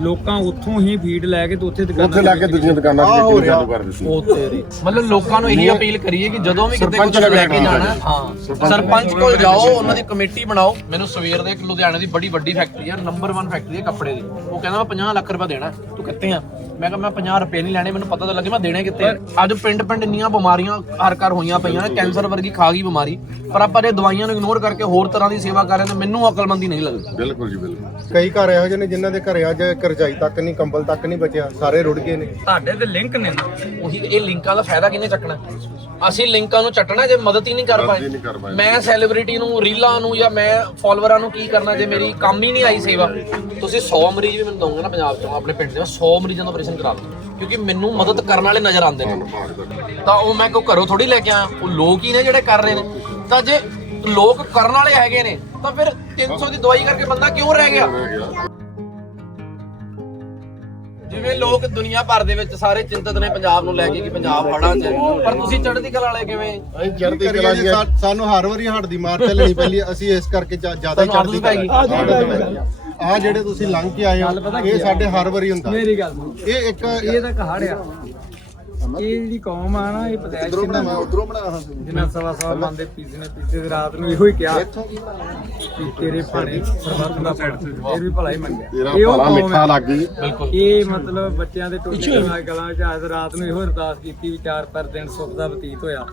ਲੋਕਾਂ ਉੱਥੋਂ ਹੀ ਫੀਡ ਲੈ ਕੇ ਤੇ ਉੱਥੇ ਦੁਕਾਨਾਂ ਉੱਥੇ ਲਾ ਕੇ ਦੂਜੀਆਂ ਦੁਕਾਨਾਂ ਤੇ ਵੇਚਣੀ ਚਾਲੂ ਕਰ ਦਿੱਤੀ ਉਹ ਤੇਰੀ ਮਤਲਬ ਲੋਕਾਂ ਨੂੰ ਇਹੀ ਅਪੀਲ ਕਰੀਏ ਕਿ ਜਦੋਂ ਵੀ ਕਿਤੇ ਸਰਪੰਚ ਕੁਝ ਲੈ ਕੇ ਜਾਣਾ ਹਾਂ। ਸਰਪੰਚ ਕੋਲ ਜਾਓ ਉਹਨਾਂ ਦੀ ਕਮੇਟੀ ਬਣਾਓ। ਮੈਨੂੰ ਸਵੇਰ ਦੇ ਇੱਕ ਲੁਧਿਆਣੇ ਦੀ ਬੜੀ ਵੱਡੀ ਫੈਕਟਰੀ ਆ ਨੰਬਰ 1 ਫੈਕਟਰੀ ਹੈ ਕੱਪੜੇ ਦੀ। ਉਹ ਕਹਿੰਦਾ ਮੈਂ 50 ਲੱਖ ਰੁਪਏ ਦੇਣਾ। ਤੂੰ ਕਿੱਥੇ ਆ? ਮੈਂ ਕਿਹਾ ਮੈਂ 50 ਰੁਪਏ ਨਹੀਂ ਲੈਣੇ ਮੈਨੂੰ ਪਤਾ ਤਾਂ ਲੱਗੇ ਮੈਂ ਦੇਣੇ ਕਿੱਥੇ ਆ। ਅੱਜ ਪਿੰਡ ਪਿੰਡ ਇੰਨੀਆਂ ਬਿਮਾਰੀਆਂ ਹਰ ਘਰ ਹੋਈਆਂ ਪਈਆਂ ਨੇ ਕੈਂਸਰ ਵਰਗੀ ਖਾ ਗਈ ਬਿਮਾਰੀ। ਪਰ ਆਪਾਂ ਇਹ ਦਵਾਈਆਂ ਨੂੰ ਇਗਨੋਰ ਕਰਕੇ ਹੋਰ ਤਰ੍ਹਾਂ ਦੀ ਸੇਵਾ ਕਰ ਰਹੇ ਨੇ ਮੈਨੂੰ ਅਕਲਮੰਦੀ ਨਹੀਂ ਲੱਗਦੀ। ਬਿਲਕੁਲ ਜੀ ਬਿਲਕੁਲ। ਕਈ ਘਰ ਇਹੋ ਜਿਹੇ ਨੇ ਜਿਨ੍ਹਾਂ ਦੇ ਘਰੇ ਅੱਜ ਕਰਜਾਈ ਤੱਕ ਨਹੀਂ ਕੰਬਲ ਤੱਕ ਨਹੀਂ ਬਚਿਆ ਸਾਰੇ ਰੁੜ ਗਏ ਨੇ। ਤੁਹਾਡੇ ਤੇ ਲਿੰਕ ਨੇ ਨਾ? ਉਹੀ ਇਹ ਲਿੰਕਾਂ ਦਾ ਫਾਇਦਾ ਕਿਹਨੇ ਚੱਕਣਾ? ਅਸੀਂ ਲਿੰਕਾਂ ਨੂੰ ਚੱਟਣਾ ਜੇ ਮਦਦ ਹੀ ਨਹੀਂ ਕਰ ਨਹੀਂ ਪਾਏ। ਮੈਂ ਸੈਲੀਬ੍ਰਿਟੀ ਨੂੰ ਰੀਲਾਂ ਨੂੰ ਜਾਂ ਮੈਂ ਫਾਲੋਅਰਾਂ ਨੂੰ ਕੀ ਕਰਨਾ ਜੇ ਮੇਰੀ ਕੰਮ ਹੀ ਨਹੀਂ ਆਈ ਸੇਵਾ? ਤੁਸੀਂ 100 ਮਰੀਜ਼ ਵੀ ਮੈਨੂੰ ਦਊਂਗੇ ਨਾ ਪੰਜਾਬ ਚੋਂ ਆਪਣੇ ਪਿੰਡ ਦੇ 100 ਮਰੀਜ਼ਾਂ ਦਾ ਆਪਰੇਸ਼ਨ ਕਰਾ ਦੂੰ ਕਿਉਂਕਿ ਮੈਨੂੰ ਮਦਦ ਕਰਨ ਵਾਲੇ ਨਜ਼ਰ ਆਉਂਦੇ ਨੇ। ਤਾਂ ਉਹ ਮੈਂ ਕੋ ਘਰੋਂ ਥੋੜੀ ਲੈ ਕੇ ਆਇਆ? ਉਹ ਲੋਕ ਹੀ ਨੇ ਜਿਹੜੇ ਕਰ ਰਹੇ ਨੇ। ਤਾਂ ਜੇ ਲੋਕ ਕਰਨ ਵਾਲੇ ਹੈਗੇ ਨੇ ਤਾਂ ਫਿਰ 300 ਦੀ ਦਵਾਈ ਕਰਕੇ ਬੰਦਾ ਕਿਉਂ ਰਹਿ ਗਿਆ? ਜਿਵੇਂ ਲੋਕ ਦੁਨੀਆ ਭਰ ਦੇ ਵਿੱਚ ਸਾਰੇ ਚਿੰਤਤ ਨੇ ਪੰਜਾਬ ਨੂੰ ਲੈ ਕੇ ਕਿ ਪੰਜਾਬ ਹੜਾਂ 'ਚ ਹੈ। ਪਰ ਤੁਸੀਂ ਚੜ੍ਹਦੀ ਕਲਾ ਵਾਲੇ ਕਿਵੇਂ? ਅਸੀਂ ਚੜ੍ਹਦੀ ਕਲਾ ਜੀ, ਸਾ- ਸਾਨੂੰ ਹਰ ਵਾਰੀ ਦੀ ਮਾਰ ਚੱਲਣੀ ਪੈਂਦੀ ਹੈ, ਅਸੀਂ ਇਸ ਕਰਕੇ ਜ਼ਿਆ- ਜ਼ਿਆਦਾ ਹੀ ਤੁਹਾਨੂੰ ਚੜ੍ਹਦੀ ਆਦਤ ਪੈ ਗਈ। ਆ ਜਿਹੜੇ ਤੁਸੀਂ ਲੰਘ ਕੇ ਆਏ ਹੋ ਇਹ ਸਾਡੇ ਹਰ ਵਾਰੀ ਹੁੰਦਾ। ਮੇਰੀ ਗੱਲ ਸੁਣੋ। ਇਹ ਇੱਕ ਇਹ ਤਾਂ ਕਹਾੜ ਆ। ਇਹ ਜਿਹੜੀ ਕੌਮ ਆ ਨਾ ਇਹ ਪਦਾਇਸ਼ ਕਿੰਨਾ ਉਧਰੋਂ ਬਣਾ ਜਿੰਨਾ ਸਵਾ ਸਵਾ ਮੰਦੇ ਪੀਸੇ ਨੇ ਪੀਸੇ ਦੀ ਰਾਤ ਨੂੰ ਇਹੋ ਹੀ ਕਿਹਾ ਕਿ ਤੇਰੇ ਭਾਣੇ ਸਰਬੱਤ ਦਾ ਸਾਈਡ ਤੇ ਫਿਰ ਵੀ ਭਲਾ ਹੀ ਮੰਗਿਆ ਤੇਰਾ ਇਹ ਉਹ ਭਲਾ ਕੌਮ ਮਿੱਠਾ। ਲੱਗ ਗਈ। ਬਿਲਕੁਲ। ਇਹ ਮਤਲਬ ਬੱਚਿਆਂ ਦੇ ਟੋਟੇ ਨਾਲ ਗਲਾਂ ਚ ਆਜ ਰਾਤ ਨੂੰ ਇਹੋ ਅਰਦਾਸ ਕੀਤੀ ਵੀ ਚਾਰ ਪਰ ਦਿਨ ਸੁੱਖ ਦਾ ਬਤੀਤ ਹੋਇਆ।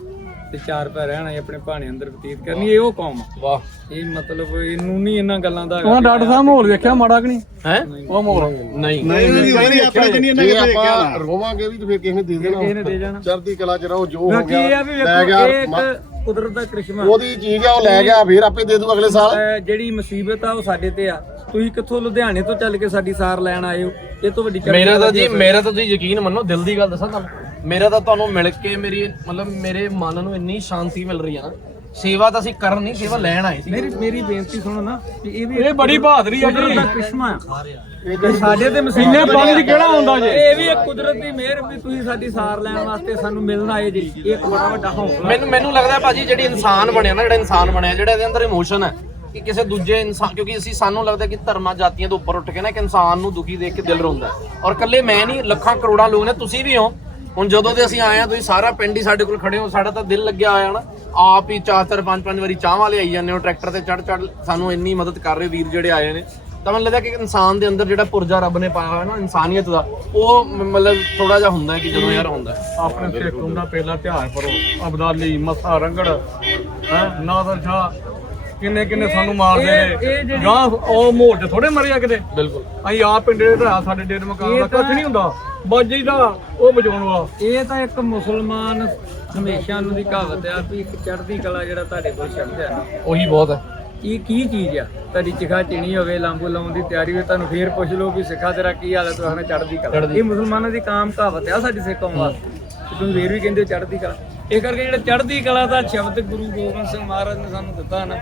ਤੇ ਚਾਰ ਪਰ ਰਹਿਣਾ ਹੀ ਆਪਣੇ ਭਾਣੇ ਅੰਦਰ ਬਤੀਤ ਕਰਨੀ ਇਹ ਉਹ ਕੌਮ ਆ। ਵਾਹ। ਇਹ ਮਤਲਬ ਇਹਨੂੰ ਨਹੀਂ ਇਹਨਾਂ ਗੱਲਾਂ ਦਾ ਉਹਨਾਂ ਡਾਕਟਰ ਸਾਹਿਬ ਮਾਹੌਲ ਵੇਖਿਆ ਮਾੜਾ ਕਿ ਨਹੀਂ? ਹੈ? ਉਹ ਮਾਹੌਲ। ਨਹੀਂ। ਨਹੀਂ ਆਪਣੇ ਜਿੰਨੀ ਇਹਨਾਂ ਕਿਤੇ ਆਪਾਂ ਰੋਵਾਂਗੇ ਵੀ ਤੇ ਫਿਰ ਕਿਸੇ ਨੇ ਦੇ ਦੇਣਾ। ਕਿਸੇ ਨੇ ਦੇ ਜਾਣਾ। ਚੜ੍ਹਦੀ ਕਲਾ ਚ ਰਹੋ ਜੋ ਹੋ ਬਾਕੀ ਇਹ ਗਿਆ ਆ ਵੀ ਲੈ ਵੇਖੋ ਇਹ ਗਿਆ ਇੱਕ ਕੁਦਰਤ ਦਾ ਕ੍ਰਿਸ਼ਮਾ। ਉਹਦੀ ਚੀਜ਼ ਆ ਉਹ ਲੈ ਗਿਆ ਫਿਰ ਆਪੇ ਦੇ ਦੂ ਅਗਲੇ ਸਾਲ। ਅਹ ਜਿਹੜੀ ਮੁਸੀਬਤ ਆ ਉਹ ਸਾਡੇ ਤੇ ਆ। ਤੁਸੀਂ ਕਿੱਥੋਂ ਲੁਧਿਆਣੇ ਤੋਂ ਚੱਲ ਕੇ ਸਾਡੀ ਸਾਰ ਲੈਣ ਆਏ ਹੋ? ਇਹ ਤੋਂ ਵੱਡੀ ਚੜ੍ਹਦੀ ਮੇਰਾ ਤਾਂ ਜੀ ਮੇਰਾ ਤਾਂ ਤੁਸੀਂ ਯਕੀਨ ਮੰਨੋ ਦਿਲ ਦੀ ਗੱਲ ਦੱਸਾਂ ਤੁਹਾਨੂੰ। ਮੇਰਾ ਤਾਂ ਤੁਹਾਨੂੰ ਮਿਲ ਕੇ ਮੇਰੀ ਮਤਲਬ ਮੇਰੇ ਮਨ ਨੂੰ ਇੰਨੀ ਸ਼ਾਂਤੀ ਮਿਲ ਰਹੀ ਹੈ ਨਾ। ਸੇਵਾ ਤਾਂ ਅਸੀਂ ਕਰਨ ਨਹੀਂ ਸੇਵਾ ਲੈਣ ਆਏ ਸੀ। ਮੇਰੀ ਮੇਰੀ ਬੇਨਤੀ ਸੁਣੋ ਨਾ ਕਿ ਇਹ ਵੀ ਇਹ ਬੜੀ ਬਹਾਦਰੀ ਆ ਜੀ ਦਾ ਕ੍ਰਿਸ਼ਮਾ ਆ। ਇਹ ਸਾਡੇ ਤੇ ਪਾਣੀ 'ਚ ਕਿਹੜਾ ਆਉਂਦਾ ਜੇ? ਇਹ ਵੀ ਇੱਕ ਕੁਦਰਤ ਦੀ ਮਿਹਰ ਵੀ ਤੁਸੀਂ ਸਾਡੀ ਸਾਰ ਲੈਣ ਵਾਸਤੇ ਸਾਨੂੰ ਮਿਲਣ ਆਏ ਜੀ। ਇਹ ਇੱਕ ਬੜਾ ਵੱਡਾ ਹੌਸਲਾ। ਮੈਨੂੰ ਮੈਨੂੰ ਲੱਗਦਾ ਭਾਜੀ ਜਿਹੜੀ ਇਨਸਾਨ ਬਣਿਆ ਨਾ ਜਿਹੜਾ ਇਨਸਾਨ ਬਣਿਆ ਜਿਹੜਾ ਇਹਦੇ ਅੰਦਰ ਇਮੋਸ਼ਨ ਹੈ ਕਿ ਕਿਸੇ ਦੂਜੇ ਇਨਸਾਨ ਕਿਉਂਕਿ ਅਸੀਂ ਸਾਨੂੰ ਲੱਗਦਾ ਕਿ ਧਰਮਾਂ ਜਾਤੀਆਂ ਤੋਂ ਉੱਪਰ ਉੱਠ ਕੇ ਨਾ ਇੱਕ ਇਨਸਾਨ ਨੂੰ ਦੁਖੀ ਦੇਖ ਕੇ ਦਿਲ ਰੋਂਦਾ। ਔਰ ਇਕੱਲੇ ਮੈਂ ਨਹੀਂ ਲੱਖਾਂ ਕਰੋੜਾਂ ਲੋਕ ਨੇ ਤੁਸੀਂ ਵੀ ਹੋ ਹੁਣ ਜਦੋਂ ਦੇ ਅਸੀਂ ਆਏ ਆ ਤੁਸੀਂ ਸਾਰਾ ਪਿੰਡ ਹੀ ਸਾਡੇ ਕੋਲ ਖੜੇ ਹੋ ਸਾਡਾ ਤਾਂ ਦਿਲ ਲੱਗਿਆ ਹੋਇਆ ਨਾ। ਆਪ ਹੀ ਚਾਰ ਚਾਰ ਪੰਜ ਪੰਜ ਵਾਰੀ ਚਾਹ ਵਾਲੇ ਆਈ ਜਾਂਦੇ ਹੋ ਟਰੈਕਟਰ ਤੇ ਚੜ ਚੜ ਸਾਨੂੰ ਇੰਨੀ ਮਦਦ ਕਰ ਰਹੇ ਵੀਰ ਜਿਹੜੇ ਆਏ ਨੇ। ਤਾਂ ਮੈਨੂੰ ਲੱਗਦਾ ਕਿ ਇਨਸਾਨ ਦੇ ਅੰਦਰ ਜਿਹੜਾ ਪੁਰਜਾ ਰੱਬ ਨੇ ਪਾਇਆ ਹੋਇਆ ਨਾ ਇਨਸਾਨੀਅਤ ਦਾ ਉਹ ਮਤਲਬ ਥੋੜਾ ਜਿਹਾ ਹੁੰਦਾ ਹੈ ਕਿ ਜਦੋਂ ਯਾਰ ਹੁੰਦਾ। ਆਪਣੇ ਸਿੱਖ ਦਾ ਪਹਿਲਾ ਤਿਉਹਾਰ ਕਰੋ। ਅਬਦਾਲੀ ਮੱਥਾ ਰੰਗੜ ਹੈ ਨਾਦਰ ਸ਼ਾਹ ਕਿੰਨੇ ਕਿੰਨੇ ਸਾਨੂੰ ਮਾਰਦੇ ਨੇ। ਗਾਂ ਉਹ ਮੋੜ ਥੋੜੇ ਮਰਿਆ ਕਿਤੇ। ਬਿਲਕੁਲ। ਅਸੀਂ ਆਪ ਪਿੰਡੇ ਦੇ ਢਾ ਸਾਡੇ ਡੇਰ ਮਕਾਨ ਦਾ ਤਾਂ- ਕੁਝ ਨਹੀਂ ਹੁੰਦਾ। ਬਾਜੀ ਦਾ ਉਹ ਬਚਾਉਣ ਵਾਲਾ। ਇਹ ਤਾਂ ਇੱਕ ਮੁਸਲਮਾਨ ਹਮੇਸ਼ਾ ਨੂੰ ਦੀ ਕਹਾਵਤ ਆ ਵੀ ਇੱਕ ਚੜ੍ਹਦੀ ਕਲਾ ਜਿਹੜਾ ਤੁਹਾਡੇ ਕੋਲ ਸ਼ਬਦ ਹੈ ਨਾ। ਉਹੀ ਬਹੁਤ ਹੈ ਇਹ ਕੀ ਚੀਜ਼ ਆ? ਤੁਹਾਡੀ ਚਿਖਾ ਚਿਣੀ ਹੋਵੇ ਲਾਂਬੂ ਲਾਉਣ ਦੀ ਤਿਆਰੀ ਹੋਵੇ ਤੁਹਾਨੂੰ ਫੇਰ ਪੁੱਛ ਲਓ ਵੀ ਸਿੱਖਾ ਤੇਰਾ ਕੀ ਹਾਲ ਹੈ ਆਖਣਾ ਚੜ੍ਹਦੀ ਕਲਾ। ਇਹ ਮੁਸਲਮਾਨਾਂ ਦੀ ਕਾਮ ਕਹਾਵਤ ਆ ਸਾਡੀ ਸਿੱਖ ਕੌਮ ਵਾਸਤੇ। ਤੁਸੀਂ ਫੇਰ ਵੀ ਕਹਿੰਦੇ ਚੜ੍ਹਦੀ ਕਲਾ। ਇਹ ਕਰਕੇ ਜਿਹੜਾ ਚੜ੍ਹਦੀ ਕਲਾ ਦਾ ਸ਼ਬਦ ਗੁਰੂ ਗੋਬਿੰਦ ਸਿੰਘ ਮਹਾਰਾਜ ਨੇ ਸਾਨੂੰ ਦਿੱਤਾ ਨਾ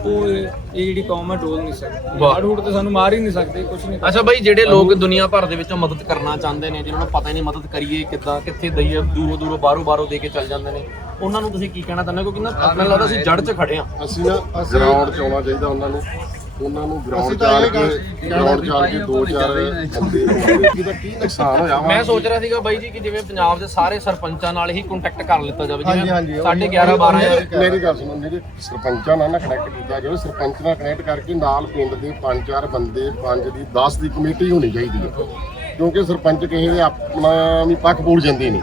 ਉਹ ਇਹ ਜਿਹੜੀ ਕੌਮ ਹੈ ਡੋਲ ਨਹੀਂ ਸਕਦੀ। ਵਾਹ। ਹੜ ਹੁੜ ਤੇ ਸਾਨੂੰ ਮਾਰ ਹੀ ਨਹੀਂ ਸਕਦੇ ਕੁਝ ਨਹੀਂ ਅੱਛਾ ਬਾਈ ਜਿਹੜੇ ਲੋਕ ਦੁਨੀਆ ਭਰ ਦੇ ਵਿੱਚੋਂ ਮਦਦ ਕਰਨਾ ਚਾਹੁੰਦੇ ਨੇ ਜਿਨ੍ਹਾਂ ਨੂੰ ਪਤਾ ਹੀ ਨਹੀਂ ਮਦਦ ਕਰੀਏ ਕਿੱਦਾਂ ਕਿੱਥੇ ਦਈਏ ਦੂਰੋਂ ਦੂਰੋਂ ਬਾਹਰੋਂ ਬਾਹਰੋਂ ਦੇ ਕੇ ਚੱਲ ਜਾਂਦੇ ਨੇ ਉਹਨਾਂ ਨੂੰ ਤੁਸੀਂ ਕੀ ਕਹਿਣਾ ਚਾਹੁੰਦੇ ਹੋ? ਕਿਉਂਕਿ ਨਾ ਮੈਨੂੰ ਲੱਗਦਾ ਅਸੀਂ ਜੜ 'ਚ ਖੜੇ ਆ ਅਸੀਂ ਨਾ ਗਰਾਊਂਡ ਚ ਆਉਣਾ ਚਾਹੀਦਾ ਉਹਨਾਂ ਨੂੰ। ਉਹਨਾਂ ਨੂੰ ਗਰਾਊਂਡ ਚ ਆ ਕੇ ਗਰਾਊਂਡ ਚ ਆ ਕੇ ਦੋ ਚਾਰ ਬੰਦੇ ਹੋਣਗੇ ਕੀ ਨੁਕਸਾਨ ਹੋਇਆ ਵਾ। ਮੈਂ ਸੋਚ ਰਿਹਾ ਸੀਗਾ ਬਾਈ ਜੀ ਕਿ ਜਿਵੇਂ ਪੰਜਾਬ ਦੇ ਸਾਰੇ ਸਰਪੰਚਾਂ ਨਾਲ ਹੀ ਕੰਟੈਕਟ ਕਰ ਲਿੱਤਾ ਜਾਵੇ ਜਿਵੇਂ ਸਾਡੇ 11 12 ਮੇਰੀ- ਗੱਲ ਸੁਣੋ ਮੇਰੇ ਸਰਪੰਚਾਂ ਨਾਲ ਨਾ ਕਨੈਕਟ ਕੀਤਾ ਜਾਵੇ ਸਰਪੰਚ ਨਾਲ ਕਨੈਕਟ ਕਰਕੇ ਨਾਲ ਪਿੰਡ ਦੇ ਪੰਜ ਚਾਰ ਬੰਦੇ ਪੰਜ ਦੀ 10 ਦੀ ਕਮੇਟੀ ਹੋਣੀ ਚਾਹੀਦੀ ਹੈ। ਕਿਉਂਕਿ ਸਰਪੰਚ ਕਿਸੇ ਦੇ ਆਪਣਾ ਵੀ ਪੱਖ ਪੂੜ ਜਾਂਦੇ ਨੇ।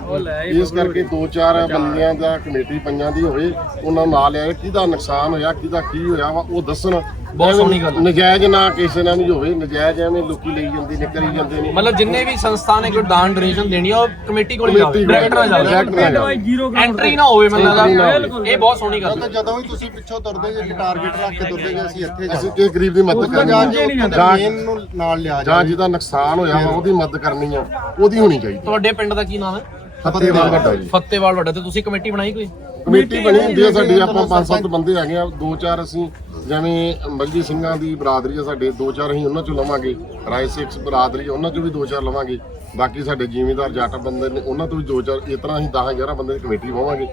ਇਸ ਕਰਕੇ ਦੋ ਚਾਰ ਬੰਦਿਆਂ ਦਾ ਕਮੇਟੀ ਪੰਜਾਂ ਦੀ ਹੋਵੇ ਉਹਨਾਂ ਨੂੰ ਨਾਲ ਲਿਆ ਕਿਹਦਾ ਨੁਕਸਾਨ ਹੋਇਆ ਕਿਹਦਾ ਕੀ ਹੋਇਆ ਵਾ ਉਹ ਦੱਸਣ। ਬਹੁਤ ਸੋਹਣੀ ਗੱਲ ਹੈ। ਨਜਾਇਜ਼ ਨਾ ਕਿਸੇ ਨਾਲ ਵੀ ਹੋਵੇ ਨਜਾਇਜ਼ ਐਵੇਂ ਲੋਕੀ ਲਈ ਜਾਂਦੇ ਨੇ ਕਰੀ ਜਾਂਦੇ ਨੇ। ਮਤਲਬ ਜਿੰਨੇ ਵੀ ਸੰਸਥਾ ਨੇ ਕੋਈ ਦਾਨ ਡੋਨੇਸ਼ਨ ਦੇਣੀ ਆ ਉਹ ਕਮੇਟੀ ਕੋਲ ਹੀ ਜਾਵੇ ਡਾਇਰੈਕਟ ਨਾ ਜਾਵੇ। direct ਨਾ ਜਾਵੇ। ਜ਼ੀਰੋ ਐਂਟਰੀ ਨਾ ਹੋਵੇ ਮੈਨੂੰ Entry ਨਾ ਲੱਗਦਾ ਹੋਵੇ। ਇਹ ਬਹੁਤ ਸੋਹਣੀ ਗੱਲ ਹੈ ਜਦੋਂ ਵੀ ਤੁਸੀਂ ਪਿੱਛੋਂ ਤੁਰਦੇ ਜੇ ਟਾਰਗੇਟ ਰੱਖ ਕੇ ਤੁਰਦੇ ਜੇ ਅਸੀਂ ਇੱਥੇ ਅਸੀਂ ਜਾਣਾ। ਕਿ ਗਰੀਬ ਦੀ ਮਦਦ ਕਰਨੀ ਜੇ ਹੈ ਉੱਥੇ ਜਾਂ ਮੇਨ ਨੂੰ ਨਾਲ ਲਿਆ ਜਾਂ ਜਾਵੇ। ਜਿਹਦਾ ਨੁਕਸਾਨ ਹੋਇਆ ਵਾ ਉਹਦੀ ਮਦਦ ਕਰਨੀ ਆ ਉਹਦੀ ਹੋਣੀ ਚਾਹੀਦੀ ਤੁਹਾਡੇ ਪਿੰਡ ਦਾ ਕੀ ਨਾਮ ਹੈ? ਫਤਿਹਵਾਲ ਵੱਡਾ ਜੀ। ਫੱਤੇਵਾਲ ਵੱਡਾ। ਤੇ ਤੁਸੀਂ ਕਮੇਟੀ ਬਣਾਈ ਕੋਈ? ਕਮੇਟੀ ਬਣੀ ਹੁੰਦੀ ਆ ਸਾਡੀ ਆਪਾਂ ਪੰਜ ਸੱਤ ਬੰਦੇ ਹੈਗੇ ਆ ਦੋ ਚਾਰ ਅਸੀਂ ਜਿਵੇਂ ਮੱਗੀ ਸਿੰਘਾਂ ਦੀ ਬਰਾਦਰੀ ਆ ਸਾਡੇ ਦੋ ਚਾਰ ਅਸੀਂ ਉਹਨਾਂ ਚੋਂ ਲਵਾਂਗੇ ਰਾਏ ਸਿੱਖਸ ਬਰਾਦਰੀ ਉਹਨਾਂ ਚੋਂ ਵੀ ਦੋ ਚਾਰ ਲਵਾਂਗੇ। ਬਾਕੀ ਸਾਡੇ ਜ਼ਿਮੀਂਦਾਰ ਜੱਟ ਬੰਦੇ ਨੇ ਉਹਨਾਂ ਤੋਂ ਵੀ ਦੋ ਚਾਰ ਇਸ ਤਰ੍ਹਾਂ ਅਸੀਂ 10 11 ਬੰਦੇ ਦੀ ਕਮੇਟੀ ਪਾਵਾਂਗੇ।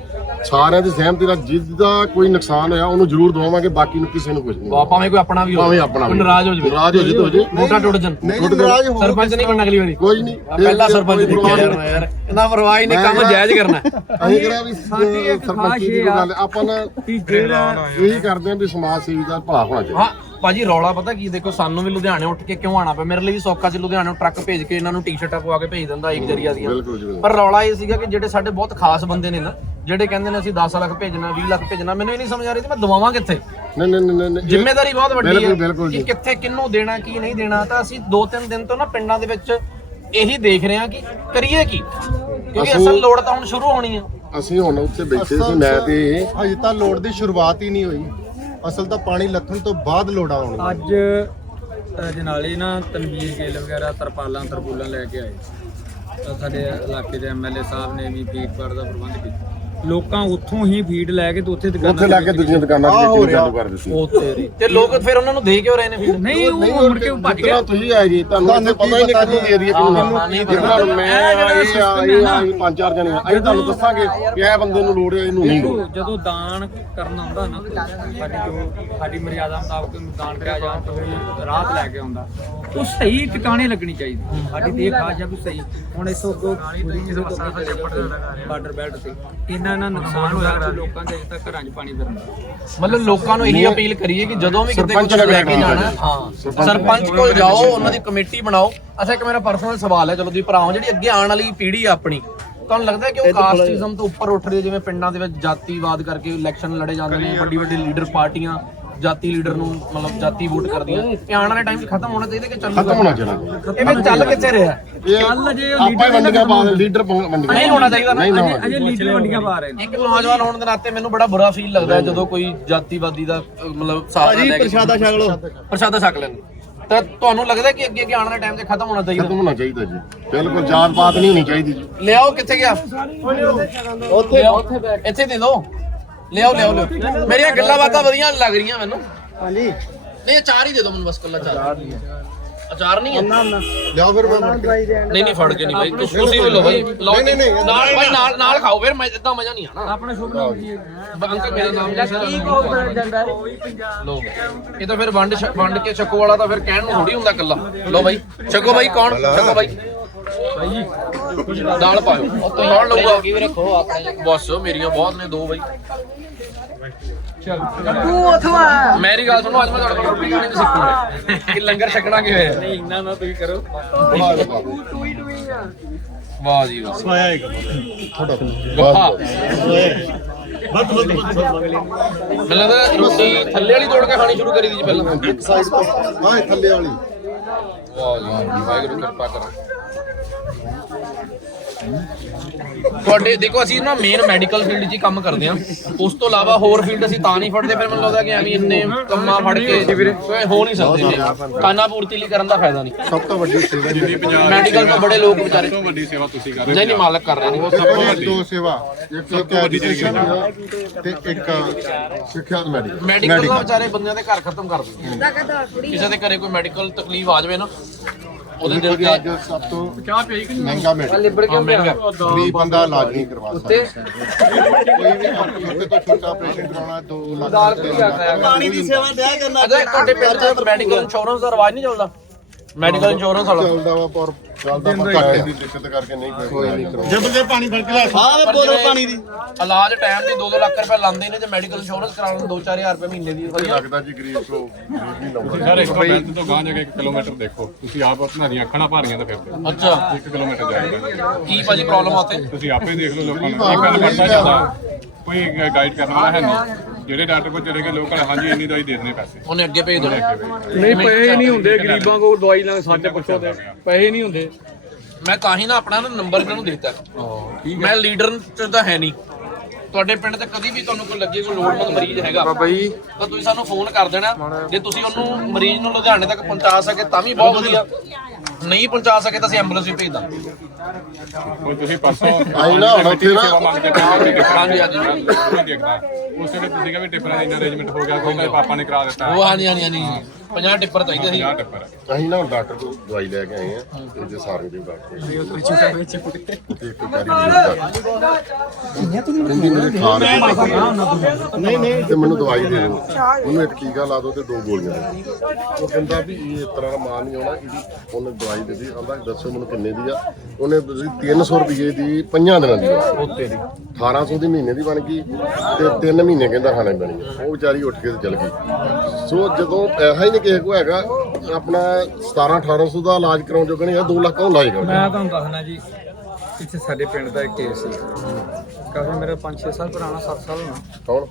ਸਾਰਿਆਂ ਦੀ ਸਹਿਮਤੀ ਨਾਲ ਜਿਹਦਾ ਕੋਈ ਨੁਕਸਾਨ ਹੋਇਆ ਉਹਨੂੰ ਜ਼ਰੂਰ ਦਵਾਵਾਂਗੇ ਬਾਕੀ ਨੂੰ ਕਿਸੇ ਨੂੰ ਕੁਝ ਨਹੀਂ ਵਾ- ਭਾਵੇਂ ਕੋਈ ਆਪਣਾ ਵੀ ਭਾਵੇਂ ਹੋਵੇ ਆਪਣਾ ਕੋਈ ਨਾਰਾਜ਼ ਹੋ ਜਾਵੇ। ਨਾਰਾਜ਼ ਹੋ ਜੇ ਤਾਂ ਹੋ ਜੇ ਮੋਟਾ ਟੁੱਟ ਜਨ ਨਹੀਂ ਨਾਰਾਜ਼ ਹੋ ਸਰਪੰਚ ਨਹੀਂ ਬਣਨਾ ਅਗਲੀ ਵਾਰੀ। ਕੋਈ ਨਹੀਂ। ਪਹਿਲਾ ਸਰਪੰਚ ਦੇਖਿਆ ਮੈਂ ਯਾਰ ਇਹਨਾਂ ਪਰਵਾਹ ਹੀ ਨਹੀਂ ਕੰਮ ਜਾਇਜ਼ ਕਰਨਾ। ਅਸੀਂ ਕਿਹੜਾ ਵੀ ਸਾਡੀ ਇੱਕ ਸਰਪੰਚੀ ਦੀ ਕੋਈ ਗੱਲ ਆਪਾਂ ਨਾ ਵੀ ਜਿਹੜਾ ਇਹੀ ਕਰਦੇ ਹਾਂ ਵੀ ਸਮਾਜ ਸੇਵੀ ਦਾ ਭਲਾ ਹੋਣਾ ਚਾਹੀਦਾ। ਹਾਂ। ਭਾਜੀ ਰੌਲਾ ਪਤਾ ਕੀ ਦੇਖੋ ਸਾਨੂੰ ਵੀ ਲੁਧਿਆਣੇ ਉੱਠ ਕੇ ਕਿਉਂ ਆਣਾ ਪਿਆ? ਮੇਰੇ ਲਈ ਵੀ ਸੌਖਾ ਸੀ ਲੁਧਿਆਣੇ ਟਰੱਕ ਭੇਜ ਕੇ ਇਹਨਾਂ ਨੂੰ ਟੀ-ਸ਼ਰਟਾਂ ਪਵਾ ਕੇ ਭੇਜ ਦਿੰਦਾ ਇੱਕ ਜਰੀਆ ਦੀਆਂ। ਬਿਲਕੁਲ ਜੀ ਬਿਲਕੁਲ। ਪਰ ਰੌਲਾ ਇਹ ਸੀਗਾ ਕਿ ਜਿਹੜੇ ਸਾਡੇ ਬਹੁਤ ਖਾਸ ਬੰਦੇ ਨੇ ਨਾ ਜਿਹੜੇ ਕਹਿੰਦੇ ਨੇ ਅਸੀਂ 10 ਲੱਖ ਭੇਜਣਾ 20 ਲੱਖ ਭੇਜਣਾ ਮੈਨੂੰ ਇਹ ਨਹੀਂ ਸਮਝ ਆ ਰਹੀ ਤੇ ਮੈਂ ਦਵਾਵਾਂ ਕਿੱਥੇ? ਨਹੀਂ ਨਹੀਂ ਨਹੀਂ ਨਹੀਂ ਇਹ- ਜ਼ਿੰਮੇਵਾਰੀ ਬਹੁਤ ਵੱਡੀ ਬਿਲਕੁਲ, ਹੈ ਬਿਲਕੁਲ ਕਿ ਜੀ। ਕਿੱਥੇ ਕਿੰਨੂੰ ਦੇਣਾ ਕੀ ਨਹੀਂ ਦੇਣਾ ਤਾਂ ਅਸੀਂ ਦੋ ਤਿੰਨ ਦਿਨ ਤੋਂ ਨਾ ਪਿੰਡਾਂ ਦੇ ਵਿੱਚ ਇਹੀ ਦੇਖ ਰਹੇ ਹਾਂ ਕਿ ਕਰੀਏ ਕੀ? ਕਿਉਂਕਿ ਅਸੀਂ- ਅਸਲ ਲੋੜ ਤਾਂ ਹੁਣ ਸ਼ੁਰੂ ਹੋਣੀ ਆ। ਅਸੀਂ ਹੁਣ ਉੱਥੇ ਬੈਠੇ ਸੀ ਮੈਂ ਤੇ ਹਜੇ ਤਾਂ ਲੋੜ ਦੀ ਸ਼ੁਰੂਆਤ ਹੀ ਨਹੀਂ ਹੋਈ। ਅਸਲ ਤਾਂ ਪਾਣੀ ਲੱਥਣ ਤੋਂ ਬਾਅਦ ਲੋੜਾਂ ਆਉਣੀਆਂ ਅੱਜ ਅ, ਜਨਾਲੇ ਨਾ ਤਨਵੀਰ ਗਿੱਲ ਵਗੈਰਾ ਤਰਪਾਲਾਂ ਤਰਪੂਲਾਂ ਲੈ ਕੇ ਆਏ। ਤਾਂ ਸਾਡੇ ਇਲਾਕੇ ਦੇ ਐਮਐਲਏ ਸਾਹਿਬ ਨੇ ਵੀ ਫੀਡ ਦਾ ਪ੍ਰਬੰਧ ਕੀਤਾ। ਲੋਕਾਂ ਉੱਥੋਂ ਹੀ ਫੀਡ ਲੈ ਕੇ ਤੇ ਉੱਥੇ ਦੁਕਾਨਾਂ ਉੱਥੇ ਲਾ ਕੇ ਦੂਜੀਆਂ ਦੁਕਾਨਾਂ ਤੇ ਵੇਚਣੀ। ਚਾਲੂ ਕਰ ਦਿੱਤੀ। ਉਹ ਤੇਰੀ ਤੇ ਲੋਕ ਫਿਰ ਉਹਨਾਂ ਨੂੰ ਦੇ ਕਿਉਂ ਰਹੇ ਨੇ ਫੀਡ ਨਹੀਂ ਉਹ ਮੁੜ ਕੇ ਭੱਜ ਜਿੱਦਾਂ ਗਿਆ। ਤੁਸੀਂ ਆਏ ਜੀ ਤੁਹਾਨੂੰ ਇੱਥੇ ਪਤਾ ਹੀ ਨਹੀਂ ਕਿਹਨੂੰ ਹੈ ਕਿਹਨੂੰ। ਜਿੱਦਾਂ ਮੈਂ ਇਹ ਜਿਹੜਾ ਆਏ ਆਏ ਆਏ ਪੰਜ ਚਾਰ ਜਣੇ ਅਸੀਂ ਤੁਹਾਨੂੰ ਦੱਸਾਂਗੇ ਕਿ ਇਹ ਬੰਦੇ ਨੂੰ ਲੋੜ ਹੈ ਇਹਨੂੰ ਨਹੀਂ ਦੇਖੋ ਜਦੋਂ ਦਾਨ ਕਰਨਾ ਹੁੰਦਾ ਨਾ ਸਾਡੀ ਜੋ ਸਾਡੀ ਮਰਿਆਦਾ ਮੁਤਾਬਕ ਉਹਨੂੰ ਦਾਨ ਕਰਿਆ ਜਾਣ ਤੋਂ ਵੀ ਰਾਹਤ ਲੈ ਕੇ ਆਉਂਦਾ। ਉਹ ਸਹੀ ਟਿਕਾਣੇ ਲੱਗਣੀ ਚਾਹੀਦੀ। ਸਾਡੀ ਤੇ ਖਾਸ ਆ ਵੀ ਸਹੀ ਹੁਣ ਇਸੋ ਕੋ ਬਾਰਡਰ ਬੈਲਟ ਤੇ। ਇੰਨਾ ਨਾ ਨੁਕਸਾਨ ਹੋਇਆ। ਕਿ ਲੋਕਾਂ ਦੇ ਅਜੇ ਤੱਕ ਘਰਾਂ 'ਚ ਪਾਣੀ ਫਿਰਦਾ ਮਤਲਬ ਲੋਕਾਂ ਨੂੰ ਇਹੀ ਅਪੀਲ ਕਰੀਏ ਕਿ ਜਦੋਂ ਵੀ ਕਿਤੇ ਸਰਪੰਚ ਕੁਝ ਲੈ ਕੇ ਜਾਣਾ ਹਾਂ ਸਰਪੰਚ ਕੋਲ ਜਾਓ ਉਹਨਾਂ ਦੀ ਕਮੇਟੀ ਬਣਾਓ। ਅੱਛਾ ਇੱਕ ਮੇਰਾ ਪਰਸਨਲ ਸਵਾਲ ਹੈ ਚਲੋ ਤੁਸੀਂ ਭਰਾਓ ਜਿਹੜੀ ਅੱਗੇ ਆਉਣ ਵਾਲੀ ਪੀੜ੍ਹੀ ਆ ਆਪਣੀ ਤੁਹਾਨੂੰ ਲੱਗਦਾ ਕਿ ਉਹ ਕਾਸਟਿਜ਼ਮ ਤੋਂ ਉੱਪਰ ਉੱਠ ਰਹੀ ਹੈ ਜਿਵੇਂ ਪਿੰਡਾਂ ਦੇ ਵਿੱਚ ਜਾਤੀਵਾਦ ਕਰਕੇ ਇਲੈਕਸ਼ਨ ਲੜੇ ਜਾਂਦੇ ਨੇ ਵੱਡੀ ਵੱਡੀ ਲੀਡਰ ਪਾਰਟੀਆਂ ਜਾਤੀ ਲੀਡਰ ਨੂੰ ਮਤਲਬ ਜਾਤੀ ਵੋਟ ਕਰਦੀਆਂ। ਇਹ ਆਉਣ ਵਾਲੇ ਟਾਈਮ 'ਚ ਖਤਮ ਹੋਣਾ ਚਾਹੀਦਾ ਕਿ ਚੱਲੂਗਾ ਖਤਮ ਹੋਣਾ ਚਾਹੀਦਾ। ਇਹ ਵੀ ਚੱਲ ਕਿੱਥੇ ਰਿਹਾ? ਚੱਲ ਜੇ ਉਹ ਆਪਾਂ ਹੀ ਵੰਡੀਆਂ ਪਾ ਦੇ ਲੀਡਰ ਵੰਡੀਆਂ। ਨਹੀਂ ਹੋਣਾ ਚਾਹੀਦਾ ਨਾ। ਨਹੀਂ ਨਾ ਅਜੇ ਲੀਡਰ ਵੰਡੀਆਂ ਪਾ ਰਹੇ ਨੇ। ਇੱਕ ਨੌਜਵਾਨ ਹੋਣ ਦੇ ਨਾਤੇ ਮੈਨੂੰ ਬੜਾ ਬੁਰਾ ਫੀਲ ਲੱਗਦਾ ਹੈ ਜਦੋਂ ਕੋਈ ਜਾਤੀਵਾਦੀ ਦਾ ਅਹ, ਮਤਲਬ ਸਾਥ ਲੈ ਕੇ ਪ੍ਰਸ਼ਾਦਾ ਛਕ ਲਓ। ਪ੍ਰਸ਼ਾਦਾ ਛਕ ਲੈਣ। ਤਾਂ ਤੁਹਾਨੂੰ ਲੱਗਦਾ ਕਿ ਅੱਗੇ ਅੱਗੇ ਆਉਣ ਵਾਲੇ ਟਾਈਮ ਤੇ ਖਤਮ ਹੋਣਾ ਚਾਹੀਦਾ? ਖਤਮ ਹੋਣਾ ਚਾਹੀਦਾ ਜੀ। ਬਿਲਕੁਲ ਜਾਤ ਪਾਤ ਨਹੀਂ ਹੋਣੀ ਚਾਹੀਦੀ ਜੀ। ਲਿਆਓ ਕਿੱਥੇ ਗਿਆ? ਉੱਥੇ ਇੱਥੇ ਦੇ ਦਿਓ। ਲਿਆਓ ਲਿਆਓ ਲਿਆਓ। ਮੇਰੀਆਂ ਗੱਲਾਂ ਬਾਤਾਂ ਵਧੀਆ ਲੱਗ ਰਹੀਆਂ ਮੈਨੂੰ। ਹਾਂਜੀ। ਨਹੀਂ ਅਚਾਰ ਹੀ ਦੇ ਦਿਓ ਮੈਨੂੰ ਬਸ ਕੱਲਾ ਅਚਾਰ। ਅਚਾਰ ਨਹੀਂ ਹੈ। ਲਿਆਓ ਫਿਰ ਮੈਂ ਮੁੜ ਕੇ। ਨਹੀਂ ਨਹੀਂ ਫੜ ਕੇ ਨਹੀਂ ਬਾਈ। ਤੁਸੀਂ ਤੁਸੀਂ ਵੀ ਲਓ ਬਾਈ। ਲਓ ਨਹੀਂ, ਨਹੀਂ, ਨਾਲ ਬਾਈ ਨਾਲ ਨਾਲ ਖਾਓ ਫਿਰ। ਮੈਂ ਇਦਾਂ ਮਜ਼ਾ ਨਹੀਂ ਆਣਾ ਆਪਣਾ ਸ਼ੁਭ ਨਾਮ ਹੈ? ਅੰਕਲ ਮੇਰਾ ਨਾਮ ਕੀ ਲੋ ਇਹ? ਤਾਂ ਫਿਰ ਵੰਡ ਛ- ਵੰਡ ਕੇ ਛਕੋ ਵਾਲਾ ਤਾਂ ਫਿਰ ਕਹਿਣ ਨੂੰ ਥੋੜੀ ਹੁੰਦਾ ਕੱਲਾ ਲੋ ਬਾਈ। ਛਕੋ ਬਾਈ ਕੌਣ? ਛਕੋ ਬਾਈ। ਦਾਲ ਪਾਓ ਉਹ ਤੋਂ ਕੌਣ ਲਊਗਾ ਕੀ ਵੀ ਰੱਖੋ ਆਪਣੇ ਬਸ ਮੇਰੀਆਂ ਬਹੁਤ ਨੇ ਦੋ ਬਾਈ। ਮੇਰੀ ਗੱਲ ਸੁਣੋ ਅੱਜ ਮੈਂ ਤੁਹਾਡੇ ਕੋਲ ਰੋਟੀ ਖਾਣੀ ਤੇ ਸਿੱਖੂਗਾ ਕਿ ਲੰਗਰ ਛਕਣਾ ਕਿਵੇਂ ਹੈ ਨਹੀਂ ਇੰਨਾ ਨਾ ਤੁਸੀਂ ਕਰੋ। ਵਾਹ ਜੀ ਵਾਹ। ਸਵਾਇਆ ਇੱਕ। ਗੱਫਾ ਮੈਨੂੰ ਲੱਗਦਾ ਰੋਟੀ ਥੱਲੇ ਵਾਲੀ ਤੋੜ ਕੇ ਖਾਣੀ ਸ਼ੁਰੂ ਕਰੀ ਦੀ ਜੀ ਪਹਿਲਾਂ। ਇੱਕ ਸਾਈਡ ਤੋਂ ਹਾਂ ਇਹ ਥੱਲੇ ਵਾਲੀ। ਵਾਹ ਜੀ ਵਾਹਿਗੁਰੂ ਕਿਰਪਾ ਕਰੋ। ਤੁਹਾਡੇ ਦੇਖੋ ਅਸੀਂ ਨਾ ਮੇਨ ਮੈਡੀਕਲ ਫੀਲਡ 'ਚ ਹੀ ਕੰਮ ਕਰਦੇ ਆ ਉਸ ਤੋਂ ਇਲਾਵਾ ਹੋਰ ਫੀਲਡ ਅਸੀਂ ਤਾਂ ਨਹੀਂ ਫੜਦੇ ਫਿਰ ਮੈਨੂੰ ਲੱਗਦਾ ਕਿ ਐਵੇਂ ਇੰਨੇ ਕੰਮਾਂ ਫੜ ਕੇ ਹੋ ਨਹੀਂ ਸਕਦੇ ਨੇ ਕਾਨਾ ਪੂਰਤੀ ਲਈ ਕਰਨ ਦਾ ਫਾਇਦਾ ਨਹੀਂ। ਸਭ ਤੋਂ ਵੱਡੀ ਸੇਵਾ ਜੀ ਮੈਡੀਕਲ ਤੋਂ ਬੜੇ ਲੋਕ ਵਿਚਾਰੇ ਤੋਂ ਵੱਡੀ ਸੇਵਾ ਤੁਸੀਂ ਕਰ ਰਹੇ ਨਹੀਂ ਨਹੀਂ ਮਾਲਕ ਕਰ ਰਹੇ ਨੇ। ਇਹ ਦੋ ਸੇਵਾ। ਇੱਕ ਐਜੂਕੇਸ਼ਨ ਤੇ ਇੱਕ ਸਿੱਖਿਆ ਤੇ ਮੈਡੀਕਲ ਮੈਡੀਕਲ ਦਾ ਵਿਚਾਰੇ ਬੰਦਿਆਂ ਦੇ ਘਰ ਖਤਮ ਕਰ ਦਿੰਦੇ ਕਿਸੇ ਦੇ ਘਰੇ ਕੋਈ ਮੈਡੀਕਲ ਤਕਲੀਫ ਆ ਜਾਵੇ ਨਾ। ਉਹਦੇ ਦਿਲ ਤੇ ਅੱਜ ਸਭ ਤੋਂ ਮਹਿੰਗਾ ਮੈਡੀਕਲ ਲਿਬੜ ਕੇ ਮਹਿੰਗਾ। ਗਰੀਬ ਬੰਦਾ ਇਲਾਜ ਨਹੀਂ ਕਰਵਾ ਸਕਦਾ। ਕੋਈ ਵੀ ਛੋਟੇ ਤੋਂ ਛੋਟਾ ਆਪਰੇਸ਼ਨ ਕਰਾਉਣਾ 2 ਲੱਖ ਪਾਣੀ ਦੀ ਸੇਵਾ ਦਿਆ ਕਰਨਾ ਅਜੇ ਤੁਹਾਡੇ ਪਿੰਡ ਮੈਡੀਕਲ ਇੰਸ਼ੋਰੈਂਸ ਦਾ ਰਿਵਾਜ ਨਹੀਂ ਚੱਲਦਾ। ਮੈਡੀਕਲ ਇੰਸ਼ੋਰੈਂਸ ਵਾਲਾ। ਚੱਲਦਾ ਵਾ ਪਰ ਚੱਲਦਾ ਪਰ ਘੱਟ ਦੀ ਦਿੱਕਤ ਕਰਕੇ ਨਹੀਂ ਕੋਈ ਨਹੀਂ ਕਰਵਾਉਂਦਾ ਜਬ ਪਾਣੀ ਫੜ ਕੇ ਸਾਰੇ ਬੋਲੋ ਪਾਣੀ ਦੀ। ਇਲਾਜ ਟਾਈਮ ਦੀ 2-2 ਲੱਖ ਰੁਪਏ ਲਾਉਂਦੇ ਨੇ ਤੇ ਮੈਡੀਕਲ ਇੰਸ਼ੋਰੈਂਸ ਕਰਾਉਣ 2-4000 ਰੁਪਏ ਮਹੀਨੇ ਦੀ ਵਧੀਆ। ਲੱਗਦਾ ਜੀ ਗਰੀਬ ਕੋ ਗਰੀਬ ਨਹੀਂ ਲਾਉਂਦਾ। ਸਰ ਇੱਕ ਬੈਂਤ ਤੋਂ ਗਾਂ ਜਾ ਕੇ 1 ਕਿਲੋਮੀਟਰ ਦੇਖੋ। ਤੁਸੀਂ ਆਪ ਆਪਣਾ ਦੀਆਂ ਅੱਖਾਂ ਭਾਰੀਆਂ ਤਾਂ ਫਿਰਦੇ ਅੱਛਾ। 1 ਕਿਲੋਮੀਟਰ ਜਾਏਗਾ ਕੀ। ਭਾਜੀ ਪ੍ਰੋਬਲਮ ਆ ਉੱਥੇ? ਤੁਸੀਂ ਆਪੇ ਦੇਖ ਲਓ ਲੋਕਾਂ ਨੂੰ। ਇਹ ਗੱਲ ਕਰਦਾ ਜ਼ਿਆਦਾ ਕੋਈ ਗਾਈਡ ਕਰਨ ਵਾਲਾ ਹੈ ਨਹੀਂ। ਜਿਹੜੇ ਡਾਕਟਰ ਕੋਲ ਚਲੇ ਗਏ ਲੋਕ ਹਾਂਜੀ ਇੰਨੀ ਦਵਾਈ ਦੇ ਦੇਣੇ ਪੈਸੇ। ਉਹਨੇ ਅੱਗੇ ਭੇਜ ਦੇਣਾ। ਨਹੀਂ ਪੈਸੇ ਨਹੀਂ ਹੁੰਦੇ ਗਰੀਬਾਂ ਕੋਲ ਦਵਾਈ ਨਾਲ ਸਾਡੇ ਪੁੱਛੋ ਤੇ। ਪੈਸੇ ਨਹੀਂ ਹੁੰਦੇ। ਮੈਂ ਤਾਂ ਹੀ ਨਾ ਆਪਣਾ ਨਾ ਨੰਬਰ ਇਹਨਾਂ ਨੂੰ ਦੇ ਦਿੱਤਾ। ਮੈਂ ਲੀਡਰ ਚ ਤਾਂ ਹੈ ਨਹੀਂ। ਤੁਹਾਡੇ ਪਿੰਡ ਤੇ ਕਦੀ ਵੀ ਤੁਹਾਨੂੰ ਕੋਈ ਲੱਗੇ ਕੋਈ ਲੋੜਵੰਦ ਮਰੀਜ਼ ਹੈਗਾ ਬਾਈ ਤਾਂ ਤੁਸੀਂ ਸਾਨੂੰ ਫੋਨ ਕਰ ਦੇਣਾ। ਜੇ ਤੁਸੀਂ ਉਹਨੂੰ ਮਰੀਜ਼ ਨੂੰ ਲੁਧਿਆਣੇ ਤੱਕ ਪਹੁੰਚਾ ਸਕੇ ਤਾਂ ਵੀ ਬਹੁਤ ਵਧੀਆ। ਨਹੀਂ ਪਹੁੰਚਾ ਸਕੇ ਤਾਂ ਅਸੀਂ ਐਂਬੂਲੈਂਸ ਵੀ ਭੇਜ ਦਾਂਗੇ ਹੁਣ ਤੁਸੀਂ ਪਰਸੋਂ ਅਸੀਂ ਨਾ ਹੁਣ ਉੱਥੇ ਨਾ- ਸੇਵਾ ਮੰਗਦੇ ਪਏ ਹੋ ਕਿ ਟਿੱਪਰਾਂ ਹਾਂਜੀ, ਹਾਂਜੀ। ਨਹੀਂ ਦੇਖਦਾ ਉਸ ਵੇਲੇ ਤੁਸੀਂ ਕਹਿੰਦੇ ਟਿੱਪਰਾਂ ਦਾ ਇੰਨਾ ਅਰੇਂਜਮੈਂਟ ਹੋ ਗਿਆ ਕੋਈ ਪਾਪਾ ਨੇ ਕਰਾ ਦਿੱਤਾ। ਉਹ ਹਾਂਜੀ ਹਾਂਜੀ ਹਾਂਜੀ। 50 ਟਿੱਪਰ ਚਾਹੀਦੇ ਸੀ। 50 ਟਿੱਪਰ। ਅਸੀਂ ਨਾ ਡਾਕਟਰ ਕੋਲ ਦਵਾਈ ਲੈ ਕੇ ਆਏ ਆ ਤੇ ਜੇ ਸਾਰੇ ਦੇ ਡਾਕਟਰ ਤੇ ਇੱਕ ਵਾਰੀ ਕਹਿੰਦੀ ਮੇਰੇ ਖਾਣ ਨਹੀਂ ਨਹੀਂ ਤੇ ਮੈਨੂੰ ਦਵਾਈ ਦੇ ਦਿਓ। ਉਹਨੂੰ ਇੱਕ ਟੀਕਾ ਲਾ ਦਿਓ ਤੇ ਦੋ ਗੋਲੀਆਂ ਦੇ ਦਿਓ। ਉਹ ਕਹਿੰਦਾ ਵੀ ਇਹ ਇਸ ਤਰ੍ਹਾਂ ਦਾ ਮਾਲ ਨਹੀਂ ਆਉਣਾ ਇਹਦੀ ਉਹਨੇ ਦਵਾਈ ਦੇ ਦਿੱਤੀ। ਆਂਦਾ ਦੱਸੋ ਮੈਨੂੰ ਕਿੰਨੇ ਦੀ ਆ? ਉਹਨੇ ਦਿੱਤੀ 300 ਰੁਪਏ ਦੀ ਪੰਜਾਂ ਦਿਨਾਂ ਦੀ। ਉੱਤੇ ਦੀ। 1800 ਦੀ ਮਹੀਨੇ ਦੀ ਬਣ ਗਈ ਤੇ 3 ਮਹੀਨੇ ਕਹਿੰਦਾ ਖਾਣੇ ਬਣੀ ਉਹ ਵਿਚਾਰੀ ਉੱਠ ਕੇ ਤੇ ਚਲ ਗਈ। ਸੋ ਜਦੋਂ ਪੈਸਾ ਹੀ ਨਹੀਂ ਕਿਸੇ ਕੋ ਹੈਗਾ ਆਪਣਾ 17 1800 ਦਾ ਇਲਾਜ ਕਰਾਉਣ ਜੋਗਾ ਨਹੀਂ 2 ਲੱਖ ਉਹ ਲਾਏਗਾ ਮੈਂ ਤੁਹਾਨੂੰ ਦੱਸਣਾ ਜੀ ਇੱਥੇ ਸਾਡੇ ਪਿੰਡ ਦਾ ਇੱਕ ਕੇਸ ਸੀ। ਕਾਫੀ ਮੇਰਾ 5-6 ਸਾਲ ਪੁਰਾਣਾ 7 ਸਾਲ ਹੋਣਾ। ਕੌਣ?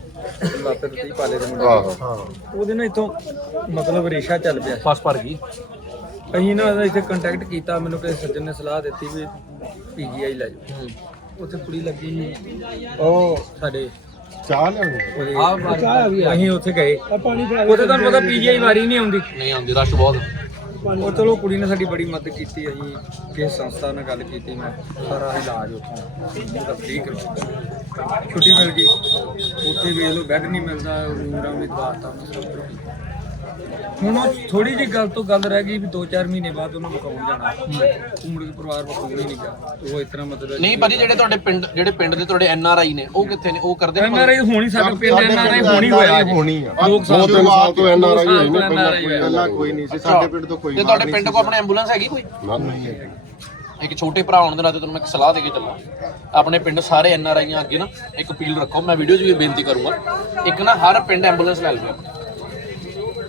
ਲੱਤ ਦੀ ਪਾਲੇ ਦੇ ਮੁੰਡੇ। ਆਹੋ। ਉਹਦੇ ਨਾਲ ਇਥੋਂ ਮਤਲਬ ਰੇਸ਼ਾ ਚੱਲ ਪਿਆ। ਫਸ ਭਰ ਗਈ। ਅਸੀਂ ਨਾ ਇੱਥੇ ਕੰਟੈਕਟ ਕੀਤਾ ਮੈਨੂੰ ਕਿਸੇ ਸੱਜਣ ਨੇ ਸਲਾਹ ਦਿੱਤੀ ਵੀ ਪੀਜੀਆਈ ਲੈ ਜਾਓ। ਉੱਥੇ ਕੁੜੀ ਲੱਗੀ ਸੀ ਉਹ ਸਾਡੇ ਚਾਹ ਲਿਆਉਣੀ ਉਹਦੇ ਅਸੀਂ ਉੱਥੇ ਗਏ। ਉੱਥੇ ਤੁਹਾਨੂੰ ਪਤਾ ਪੀਜੀਆਈ ਵਾਰੀ ਨਹੀਂ ਆਉਂਦੀ। ਨਹੀਂ ਆਉਂਦੀ ਰਸ਼ ਬਹੁਤ। ਉਹ ਚਲੋ ਕੁੜੀ ਨੇ ਸਾਡੀ ਬੜੀ ਮਦਦ ਕੀਤੀ ਅਸੀਂ ਕਿਸ ਸੰਸਥਾ ਨਾਲ ਗੱਲ ਕੀਤੀ ਮੈਂ ਸਾਰਾ ਇਲਾਜ ਉੱਥੋਂ ਛੁੱਟੀ ਮਿਲ ਗਈ। ਉੱਥੇ ਵੀ ਇਹਨੂੰ ਬੈੱਡ ਨਹੀਂ ਮਿਲਦਾ ਵੀ ਦਵਾਤਾ ਹੁਣ ਉਹ ਥੋੜੀ ਜਿਹੀ ਗੱਲ ਤੋਂ ਗੱਲ ਰਹਿ ਗਈ ਵੀ 2-4 ਮਹੀਨੇ ਬਾਅਦ ਉਹਨੂੰ ਮੁਕਾਉਣ ਜਾਣਾ। ਉਮਰ ਦੇ ਪਰਿਵਾਰ ਮੁਕਾਉਣ ਹੀ ਨਹੀਂ ਗਿਆ। ਉਹ ਇਤਨਾ ਮਤਲਬ ਨਹੀਂ ਭਾਜੀ ਜਿਹੜੇ ਤੁਹਾਡੇ ਪਿੰਡ ਜਿਹੜੇ ਪਿੰਡ ਦੇ ਤੁਹਾਡੇ ਐਨ ਆਰ ਆਈ ਨੇ ਉਹ ਕਿੱਥੇ ਨੇ? ਉਹ ਕਰਦੇ ਨੇ ਐਨਆਰਆਈ ਹੋਣੀ ਸਾਡੇ ਪਿੰਡ ਐਨਆਰਆਈ ਹੋਣੀ ਹੋਇਆ ਜੀ। ਹੋਣੀ ਆ। ਦੋ ਦੋ ਸਾਲ ਤਿੰਨ ਸਾਲ ਤੋਂ ਐਨ ਆਰ ਆਈ ਹੋਈ ਨੇ ਪਹਿਲਾਂ ਕੋਈ ਨਹੀਂ ਸੀ ਸਾਡੇ ਪਿੰਡ ਤੋਂ ਕੋਈ ਤੇ ਤੁਹਾਡੇ ਪਿੰਡ ਕੋ ਆਪਣਾ ਐਂਬੂਲੈਂਸ ਹੈਗੀ ਕੋਈ? ਨਾ ਇੱਕ ਛੋਟੇ ਭਰਾ ਹੋਣ ਦੇ ਨਾਤੇ ਤੁਹਾਨੂੰ ਮੈਂ ਇੱਕ ਸਲਾਹ ਦੇ ਕੇ ਚੱਲਾਂ। ਆਪਣੇ ਪਿੰਡ ਸਾਰੇ ਐਨ ਆਰ ਆਈਆਂ ਅੱਗੇ ਨਾ ਇੱਕ ਅਪੀਲ ਰੱਖੋ ਮੈਂ ਵੀਡੀਓ 'ਚ ਵੀ ਬੇਨਤੀ ਕਰੂੰਗਾ। ਇੱਕ ਨਾ ਹਰ ਪਿੰਡ ਐਂਬੂਲੈਂਸ ਲੈ ਲਓ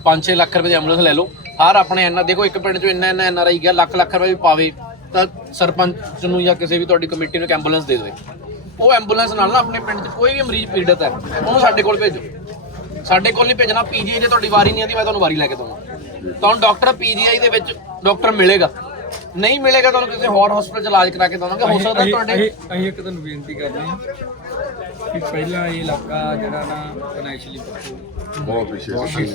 5-6 ਲੱਖ ਰੁਪਏ ਦੀ ਐਂਬੂਲੈਂਸ ਲੈ ਲਓ। ਹਰ ਆਪਣੇ ਐਨ ਦੇਖੋ ਇੱਕ ਪਿੰਡ 'ਚ ਇੰਨਾ ਇੰਨਾ ਐਨ ਆਰ ਆਈ ਗਿਆ, ਲੱਖ ਲੱਖ ਰੁਪਏ ਵੀ ਪਾਵੇ, ਤਾਂ ਸਰਪੰਚ ਨੂੰ ਜਾਂ ਕਿਸੇ ਵੀ ਤੁਹਾਡੀ ਕਮੇਟੀ ਨੂੰ ਇੱਕ ਐਂਬੂਲੈਂਸ ਦੇ ਦੇਵੇ। ਉਹ ਐਂਬੂਲੈਂਸ ਨਾਲ ਨਾ ਆਪਣੇ ਪਿੰਡ 'ਚ ਕੋਈ ਵੀ ਮਰੀਜ਼ ਪੀੜਤ ਹੈ, ਉਹਨੂੰ ਸਾਡੇ ਕੋਲ ਭੇਜੋ। ਸਾਡੇ ਕੋਲ ਨਹੀਂ ਭੇਜਣਾ ਪੀਜੀਆਈ ਜੇ ਤੁਹਾਡੀ ਵਾਰੀ ਨਹੀਂ ਆਉਂਦੀ, ਮੈਂ ਤੁਹਾਨੂੰ ਵਾਰੀ ਲੈ ਕੇ ਦਊਂਗਾ। ਤੁਹਾਨੂੰ ਡਾਕਟਰ ਪੀਜੀਆਈ ਦੇ ਵਿੱਚ ਡਾਕਟਰ ਮਿਲੇਗਾ। ਨਹੀਂ ਮਿਲੇਗਾ ਤੁਹਾਨੂੰ ਕਿਸੇ ਹੋਰ ਹਸਪੀਟਲ ਚ ਇਲਾਜ ਕਰਾ ਕੇ ਦਵਾਂਗੇ ਹੋ ਸਕਦਾ ਤੁਹਾਡੇ ਅਸੀਂ ਇੱਕ ਤੁਹਾਨੂੰ ਬੇਨਤੀ ਕਰਦੇ ਹਾਂ ਕਿ ਪਹਿਲਾਂ ਇਹ ਇਲਾਕਾ ਜਿਹੜਾ ਨਾ ਫਾਈਨੈਂਸ਼ੀਅਲੀ ਬਹੁਤ ਪਿੱਛੇ ਸੀ